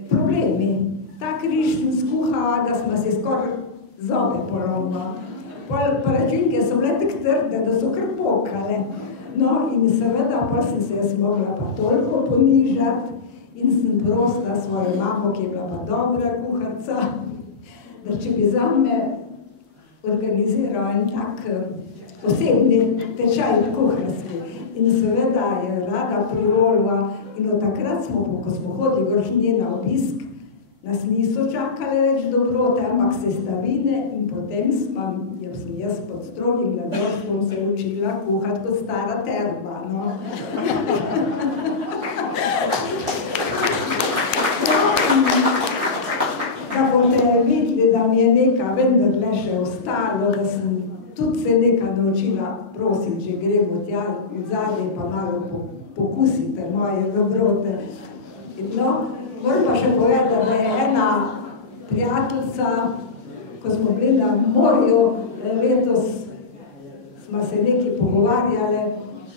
problemi. Ta križ sem skuhala, da smo se skoraj zobe polomila. Paračinke so bile tak trde, da so kar pokale. No, in seveda, pa sem se jaz mogla pa toliko ponižati in sem prosila svojo mamo, ki je bila pa dobra kuharca, da če bi zame organiziral en tak posebni tečaj kuharski. In seveda je rada privolila in od takrat smo, ko smo hodili gor nje na obisk, nas niso čakale več dobrote, ampak sestavine in potem sem jaz pod strogim nadzorom se učila kuhati kot stara terba. No. Da boste videli, da mi je nekaj vendarle še ostalo, da sem tudi se nekaj naučila, prosim, če gremo tja v zadnje, pa malo pokusite moje dobrote. No, moram pa še povedati, da je ena prijateljica, ko smo bili na morju, letos smo se nekaj pogovarjali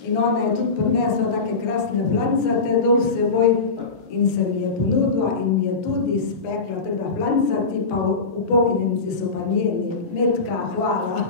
in ona je tudi prinesla take krasne flancate dol s seboj in se mi je ponudila in mi je tudi spekla, tako da flancati pa v poginjenci so pa njeni. Metka, hvala.